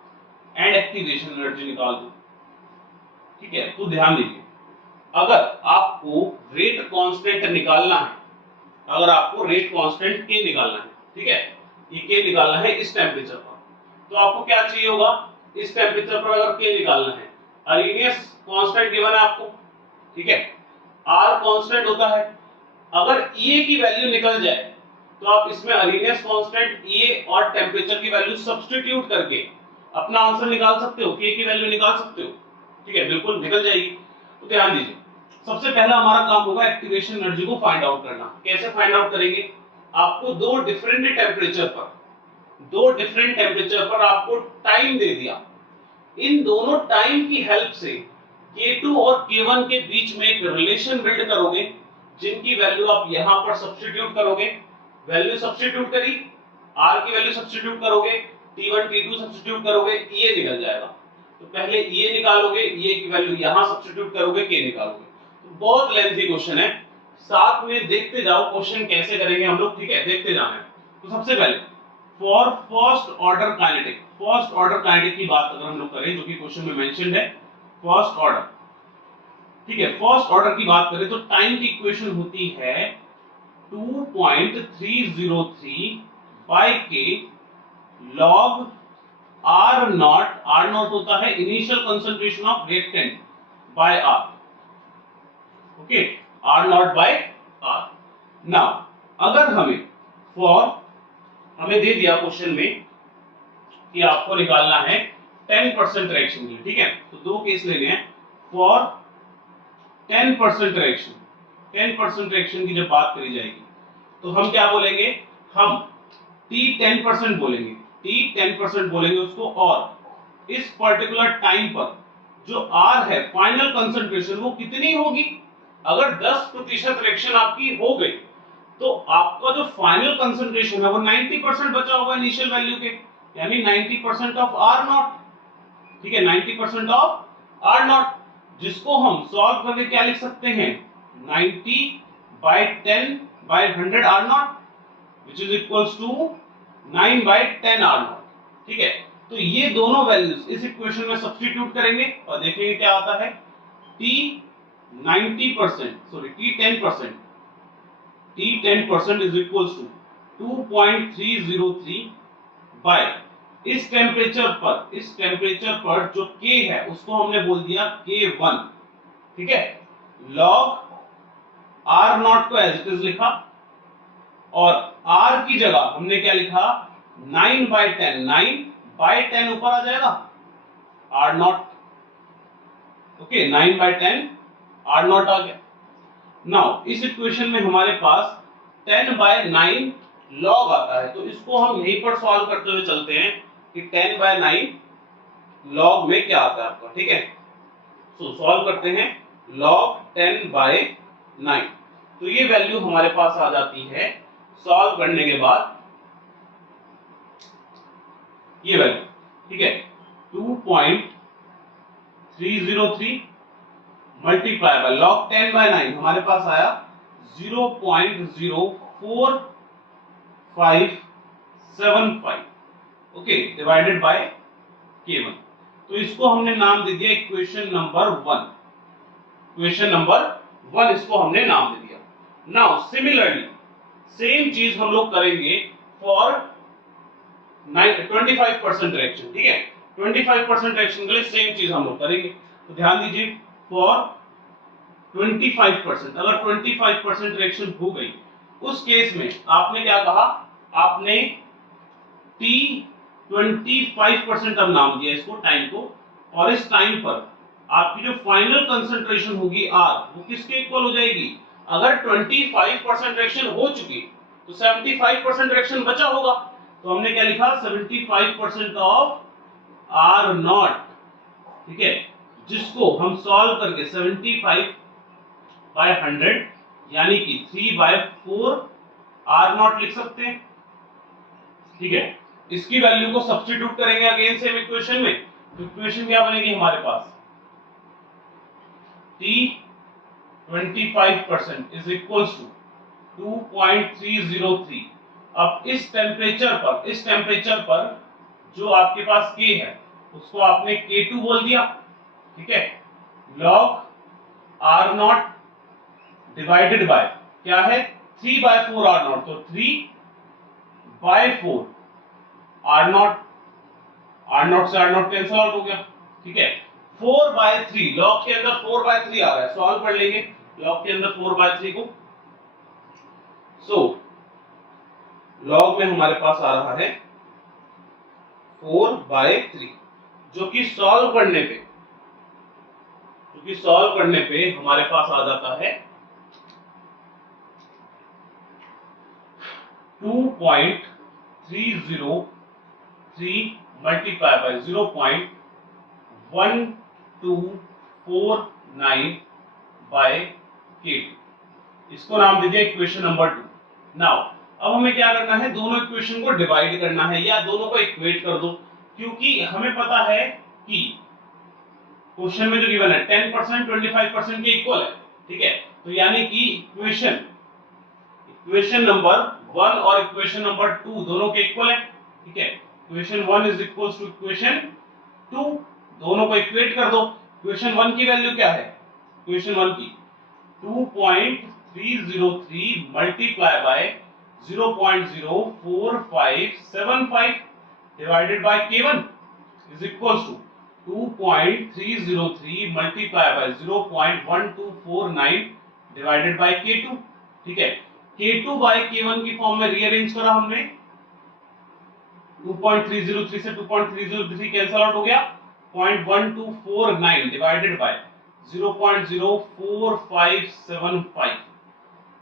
एंड एक्टिवेशन एनर्जी निकाल दो, ठीक है। तो ध्यान दीजिए, अगर आपको रेट कांस्टेंट निकालना है, अगर आपको रेट कांस्टेंट K निकालना है, ठीक है, ये K निकालना है इस टेम्परेचर पर, तो आपको क्या चाहिए होगा, इस टेम्परेचर पर अगर K निकालना है, अर्हीनियस कांस्टेंट गिवन है आपको, ठीक है, R कांस्टेंट होता है, अगर E की वैल्यू निकल जाए तो आप इसमें अर्हीनियस कांस्टेंट E और टेम्परेचर की वैल्यू सब्स्टिट्यूट करके अपना आंसर निकाल सकते हो, K की वैल्यू निकाल सकते हो, ठीक है, बिल्कुल निकल जाएगी। तो ध्यान दीजिए, सबसे पहला हमारा काम होगा एक्टिवेशन एनर्जी को फाइंड आउट करना। कैसे फाइंड आउट करेंगे, आपको दो डिफरेंट टेम्परेचर पर दो डिफरेंट टेम्परेचर पर आपको टाइम दे दिया, इन दोनों टाइम की हेल्प से K2 और K1 के बीच में एक रिलेशन बिल्ड करोगे, जिनकी वैल्यू आप यहां पर सब्स्टिट्यूट करोगे। वैल्यू सब्स्टिट्यूट करी, R की वैल्यू सब्स्टिट्यूट करोगे, T1 T2 सब्स्टिट्यूट करोगे, ये निकल जाएगा। तो पहले ये निकालोगे, ये की वैल्यू यहां सब्स्टिट्यूट करोगे, K निकालोगे। तो बहुत लेंथी क्वेश्चन है, साथ में देखते जाओ क्वेश्चन कैसे करेंगे हम लोग, ठीक है, देखते जाना है। तो सबसे पहले for first order kinetic, first order kinetic की बात अगर हम लोग करें, जो कि क्वेश्चन में मेंशन्ड है, फर्स्ट ऑर्डर, ठीक है, फर्स्ट ऑर्डर की बात करें तो टाइम की इक्वेशन होती है 2.303 by K log R not, R not होता है initial concentration of reactant by R, okay, R not by R. Now अगर हमें फॉर, हमें दे दिया क्वेश्चन में कि आपको निकालना है 10% रिएक्शन के लिए, ठीक है, तो दो केस लेने हैं। फॉर 10% रिएक्शन, 10% रिएक्शन की जब बात करी जाएगी तो हम क्या बोलेंगे, हम T 10% बोलेंगे, T 10% बोलेंगे उसको, और इस पर्टिकुलर टाइम पर जो R है फाइनल कंसंट्रेशन वो कितनी होगी। अगर 10% रिएक्शन आपकी हो गई तो आपका जो फाइनल कंसंट्रेशन है वो 90% बचा होगा इनिशियल वैल्यू के, यानी 90% ऑफ R नॉट, ठीक है, 90% ऑफ R नॉट, जिसको हम सॉल्व करके क्या लिख सकते हैं, 90/10/100 R not which is equals to 9/10 R not, ठीक है। तो ये दोनों वैल्यूज इस इक्वेशन में सब्स्टिट्यूट करेंगे और देखेंगे क्या आता है। T 90%, sorry T 10%, T 10% is equals to 2.303 by इस टेम्परेचर पर, इस टेम्परेचर पर जो K है उसको हमने बोल दिया K1, ठीक है, लॉग R नॉट को एज इट इज लिखा, और R की जगह हमने क्या लिखा, 9/10, 9/10 ऊपर आ जाएगा R naught, okay, 9/10 R naught आ गया। नाउ इस इक्वेशन में हमारे पास 10/9 लॉग आता है, तो इसको हम यहीं पर सॉल्व करते हुए चलते हैं कि 10/9 लॉग में क्या आता है आपका, ठीक है। सो सॉल्व करते हैं, लॉग 10/9, तो ये वैल्यू हमारे पास आ जाती है सॉल्व करने के बाद, ये वैल्यू, ठीक है, 2.303 मल्टीप्लाई बाय लॉग 10/9 हमारे पास आया 0.04575, ओके, डिवाइडेड बाय K1। तो इसको हमने नाम दे दिया इक्वेशन नंबर 1, इक्वेशन नंबर 1 इसको हमने नाम दे दिया। नाउ सिमिलरली सेम चीज हम लोग करेंगे फॉर 25% रिएक्शन, ठीक है, 25% रिएक्शन के लिए सेम चीज हम लोग करेंगे। तो ध्यान दीजिए, फॉर 25%, अगर 25% रिएक्शन हो गई उस केस में आपने क्या कहा, आपने T 25% अब नाम दिया इसको, टाइम को, और इस टाइम पर आपकी जो फाइनल कंसंट्रेशन होगी R वो किसके इक्वल हो जाएगी। अगर 25% रिएक्शन हो चुकी तो 75% रिएक्शन बचा होगा, तो हमने क्या लिखा, 75% ऑफ R नॉट, ठीक है, जिसको हम सॉल्व करके 75/100 यानी कि 3/4 R नॉट लिख सकते हैं, ठीक है। इसकी वैल्यू को सब्स्टिट्यूट करेंगे अगेन सेम इक्वेशन में, तो इक्वेशन क्या बनेगी हमारे पास, T 25% इज इक्वल्स टू 2.303। अब इस टेम्परेचर पर जो आपके पास K है उसको आपने K2 बोल दिया, ठीक है, log R not divided by क्या है, 3/4 R नॉट, तो 3/4 R नॉट, R नॉट से R नॉट कैंसिल आउट हो गया, ठीक है, 4/3, लॉग के अंदर 4/3 आ रहा है, सॉल्व कर लेंगे लॉग के अंदर 4/3 को। सो लॉग में हमारे पास आ रहा है 4/3, जो कि सॉल्व करने पे हमारे पास आ जाता है 2.30 मल्टीप्लाई बाय 0.1249 बाय K2। इसको नाम दीजिए इक्वेशन नंबर 2। नाउ अब हमें क्या करना है, दोनों इक्वेशन को डिवाइड करना है या दोनों को इक्वेट कर दो, क्योंकि हमें पता है कि क्वेश्चन में जो गिवन है 10% 25% के इक्वल है, ठीक है। तो यानी कि इक्वेशन नंबर 1 और इक्वेशन नंबर 2 दोनों के इक्वल है, ठीक है। Equation 1 is equals to equation 2, दोनों को इक्वेट कर दो। इक्वेशन 1 की वैल्यू क्या है, इक्वेशन 1 की 2.303 multiply by 0.04575 divided by K1 is equals to 2.303 multiply by 0.1249 divided by K2, ठीक है। K2 बाय K1 की फॉर्म में रीअरेंज करा हमने, 2.303 से 2.303 कैंसिल आउट हो गया, 0.1249 डिवाइडेड बाय 0.04575।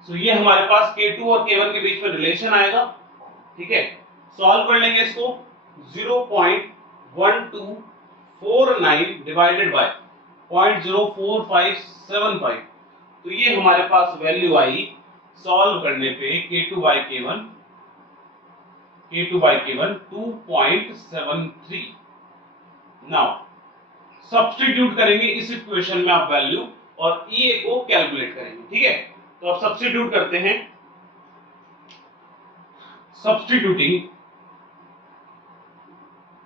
सो ये हमारे पास K2 और K1 के बीच में रिलेशन आएगा, ठीक है। सॉल्व कर लेंगे इसको, 0.1249 डिवाइडेड बाय 0.04575। तो ये हमारे पास वैल्यू आई सॉल्व करने पे K2 bye K1 2.73। Now substitute करेंगे इस इक्वेशन में आप वैल्यू और EA को कैलकुलेट करेंगे, ठीक है। तो अब सब्स्टिट्यूट करते हैं, substituting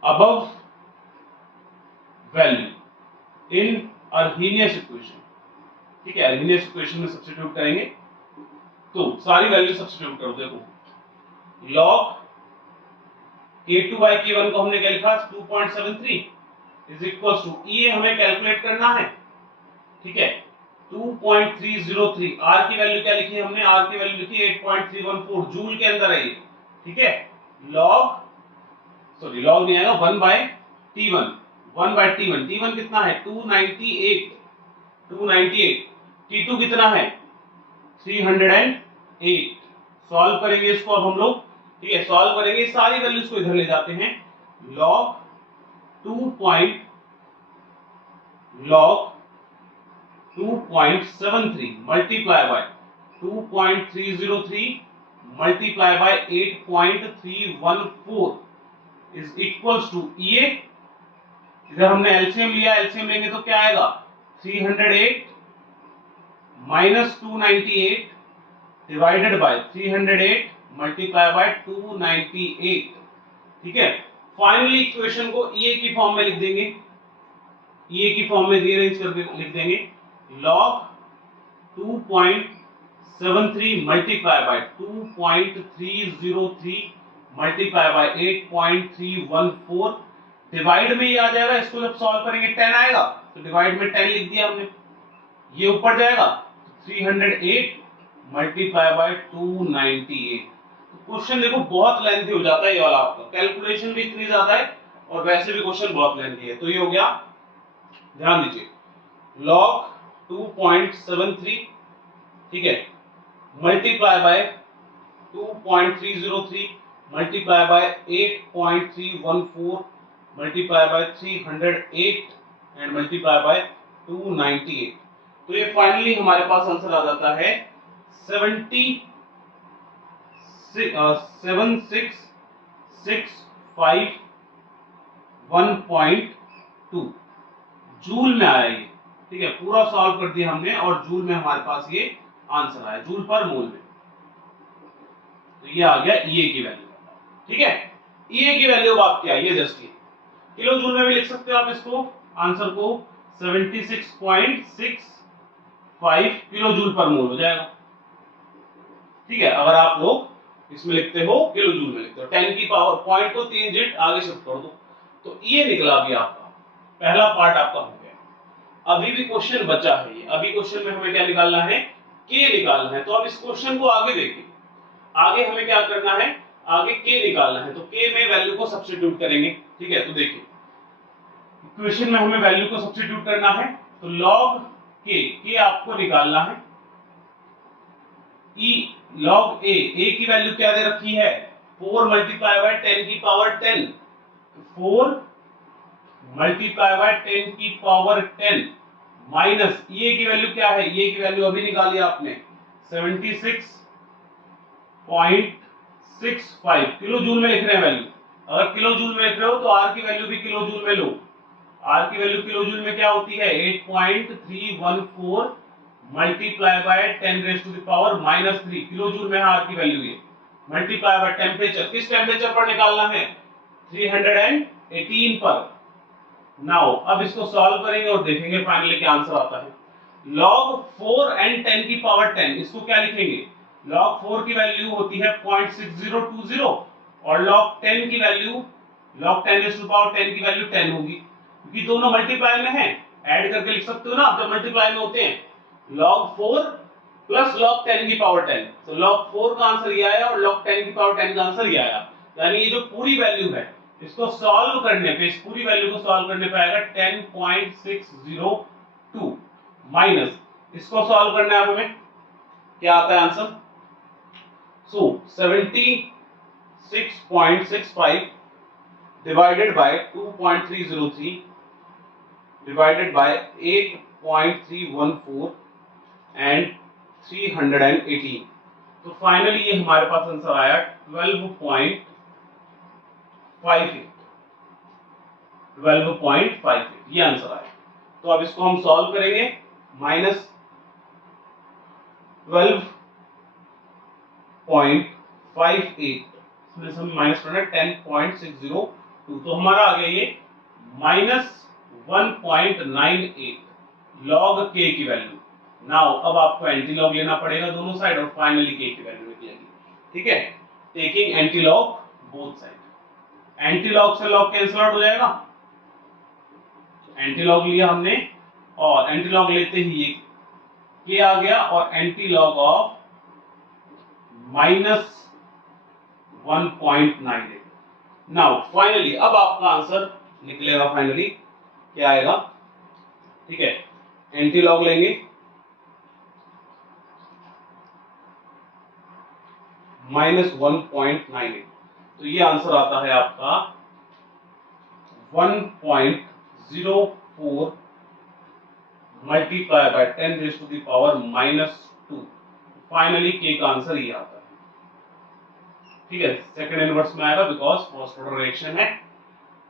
above value in Arrhenius equation, ठीक है। अर्हीनियस इक्वेशन में सब्स्टिट्यूट करेंगे तो सारी वैल्यू सब्स्टिट्यूट करो। देखो log K2 बाय K1 को हमने क्या लिखा 2.73 इज इक्वल्स टू EA हमें कैलकुलेट करना है, ठीक है। 2.303 R की वैल्यू क्या लिखी हमने, R की वैल्यू लिखी 8.314 जूल के अंदर है ये, ठीक है। log नहीं आएगा, 1 बाय T1 कितना है 298 T2 कितना है 308। सॉल्व करेंगे इसको अब हम लोग, ठीक है। सॉल्व करेंगे, सारी वैल्यूज को इधर ले जाते हैं, log 2.73 multiply by 2.303 multiply by 8.314 is equals to EA। इधर हमने एलसीएम लिया, एलसीएम लेंगे तो क्या आएगा 308 minus 298 divided by 308 multiply by 298, ठीक है। फाइनली इक्वेशन को EA की फॉर्म में लिख देंगे, EA की फॉर्म में रीअरेंज करके लिख देंगे, log 2.73 multiply by 2.303 multiply by 8.314 divide में ये आ जाएगा, इसको जब सॉल्व करेंगे 10 आएगा तो डिवाइड में 10 लिख दिया हमने, ये ऊपर जाएगा 308 मल्टीप्लाई बाय 298। क्वेश्चन देखो बहुत लेंथी हो जाता है ये वाला, आपका कैलकुलेशन भी इतनी ज्यादा है और वैसे भी क्वेश्चन बहुत लेंथी है। तो ये हो गया, ध्यान दीजिए, log 2.73, ठीक है, multiply by 2.303 multiply by 8.314 multiply bye 308 and multiply by 298। तो ये फाइनली हमारे पास आंसर आ जाता है 76651.2 जूल में आया ये, ठीक है। पूरा सॉल्व कर दिया हमने और जूल में हमारे पास ये आंसर आया, जूल पर मोल में। तो ये आ गया EA की वैल्यू, ठीक है। EA की वैल्यू आप क्या, ये जस्ट ये किलो जूल में भी लिख सकते हो आप इसको, आंसर को 76.65 किलो जूल पर मोल हो जाएगा, ठीक है। अगर आप लोग इसमें लिखते हो किलो जूल में लिखते हो, 10 की पावर पॉइंट को 3 डिजिट आगे शिफ्ट कर दो, तो ये निकला भी आपका पहला पार्ट आपका हो गया। अभी भी क्वेश्चन बचा है, ये अभी क्वेश्चन में हमें क्या निकालना है, K निकालना है। तो अब इस क्वेश्चन को आगे देखिए, आगे हमें क्या करना है, आगे K निकालना है। तो K में वैल्यू को सब्स्टिट्यूट करेंगे, ठीक है। तो देखिए इक्वेशन में हमें वैल्यू को सब्स्टिट्यूट करना है, तो log K आपको निकालना है, log A की वैल्यू क्या दे रखी है 4 मल्टीप्लाई बाय 10 की पावर 10, 4 मल्टीप्लाई बाय 10 की पावर 10 माइनस ये की वैल्यू क्या है, ये की वैल्यू अभी निकाली आपने 76.65 किलो जूल में लिख रहे हैं वैल्यू। अगर किलो जूल में लिख रहे हो तो आर की वैल्यू भी किलो जूल में लो। आर की वैल्यू किलो जूल में क्या होती है 8.314 multiply by 10 raise to the power -3 kilo joule में आर की वैल्यू है। मल्टीप्लाई बाय टेम्परेचर, किस टेम्परेचर पर निकालना है 318 पर। नाउ अब इसको सॉल्व करेंगे और देखेंगे फाइनली क्या आंसर आता है। log 4 एंड 10 की पावर 10, इसको क्या लिखेंगे, log 4 की वैल्यू होती है 0.6020 और log 10 की value log 10 raise to power 10 की वैल्यू 10 होगी, क्योंकि दोनों मल्टीप्लाई में है, ऐड करके लिख सकते हो ना जब मल्टीप्लाई में होते हैं। log 4 प्लस log 10 की पावर 10, तो log 4 का आंसर ये आया और log 10 की पावर 10 का आंसर ये आया। यानी ये जो पूरी वैल्यू है इसको सॉल्व करने पे, इस पूरी वैल्यू को सॉल्व करने पे आएगा 10.602 माइनस इसको सॉल्व करना है हमें, क्या आता है answer, so 76.65 divided by 2.303 divided by 8.314 and 318, तो फाइनली ये हमारे पास आंसर आया 12.58 ये आंसर आया। तो अब इसको हम सॉल्व करेंगे, -12.58 इसमें से माइनस करना 10.602, तो हमारा आ गया ये -1.98 log k की वैल्यू। नाउ अब आपको एंटी लॉग लेना पड़ेगा दोनों साइड और फाइनली k की वैल्यू निकलेगी। ठीक है, taking anti log both side, anti log से लॉग कैंसिल आउट हो जाएगा, एंटी लॉग लिया हमने और एंटी लॉग लेते ही ये k आ गया और anti log of -1.98। Now finally अब आपका आंसर निकलेगा, फाइनली क्या आएगा, ठीक है, एंटी लॉग लेंगे -1.98, तो ये आंसर आता है आपका 1.04 multiply by 10 raise to the power -2। Finally K का आंसर ये आता है। ठीक है, सेकंड इनवर्स में आएगा बिकॉज फर्स्ट ऑर्डर रिएक्शन है।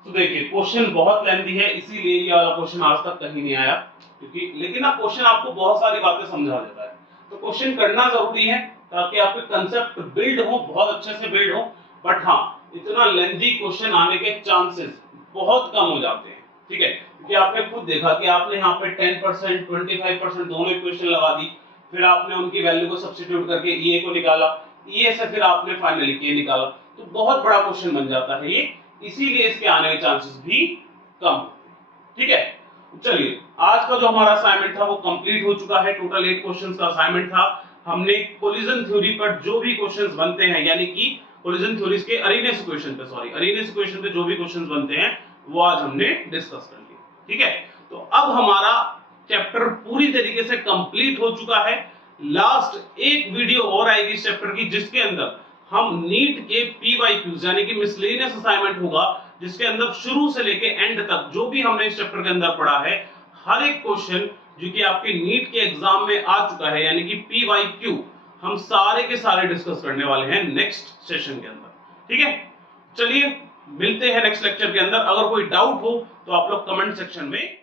तो देखिए क्वेश्चन बहुत लेंथी है, इसीलिए ये वाला क्वेश्चन आज तक कहीं नहीं आया, क्योंकि लेकिन ना क्वेश्चन आपको बहुत सारी बातें समझा देता है, तो क्वेश्चन करना जरूरी है ताकि आपके कंसेप्ट बिल्ड हो, बहुत अच्छे से बिल्ड हो। बट हाँ, इतना लेंथी क्वेश्चन आने के चांसेस बहुत कम हो जाते हैं। ठीक है, क्योंकि आपने खुद देखा कि आपने यहाँ पे 10%, 25% दोनों इक्वेशन लगा दी, फिर आपने उनकी वैल्यू को सब्स्टिट्यूट करके ए को निकाला, ए से फिर आपने फाइनली के निकाला, तो बहुत बड़ा क्वेश्चन बन जाता है ये, इसीलिए इसके आने के चांसेस भी कम होते हैं। ठीक है, चलिए आज का जो हमारा असाइनमेंट था वो कंप्लीट हो चुका है। टोटल 8 क्वेश्चंस का असाइनमेंट था। हमने कोलिजन थ्योरी पर जो भी क्वेश्चंस बनते हैं, यानी कि कोलिजन थ्योरीज के अरेनेस इक्वेशन पे, अरेनेस इक्वेशन पे जो भी क्वेश्चंस बनते हैं वो आज हमने डिस्कस कर लिए। ठीक है, तो अब हमारा चैप्टर पूरी तरीके से कंप्लीट हो चुका है। लास्ट एक वीडियो और आएगी इस चैप्टर की, जिसके अंदर हम नीट के पीवाईक्यूज यानी कि मिसलेनियस असाइनमेंट होगा, जिसके अंदर शुरू से लेके एंड तक जो भी हमने इस चैप्टर के अंदर पढ़ा है, हर एक क्वेश्चन जो कि आपके नीट के एग्जाम में आ चुका है, यानी कि पीवाईक्यू, हम सारे के सारे डिस्कस करने वाले हैं नेक्स्ट सेशन के अंदर। ठीक है, चलिए मिलते हैं नेक्स्ट लेक्चर के अंदर। अगर कोई डाउट हो तो आप लोग कमेंट सेक्शन में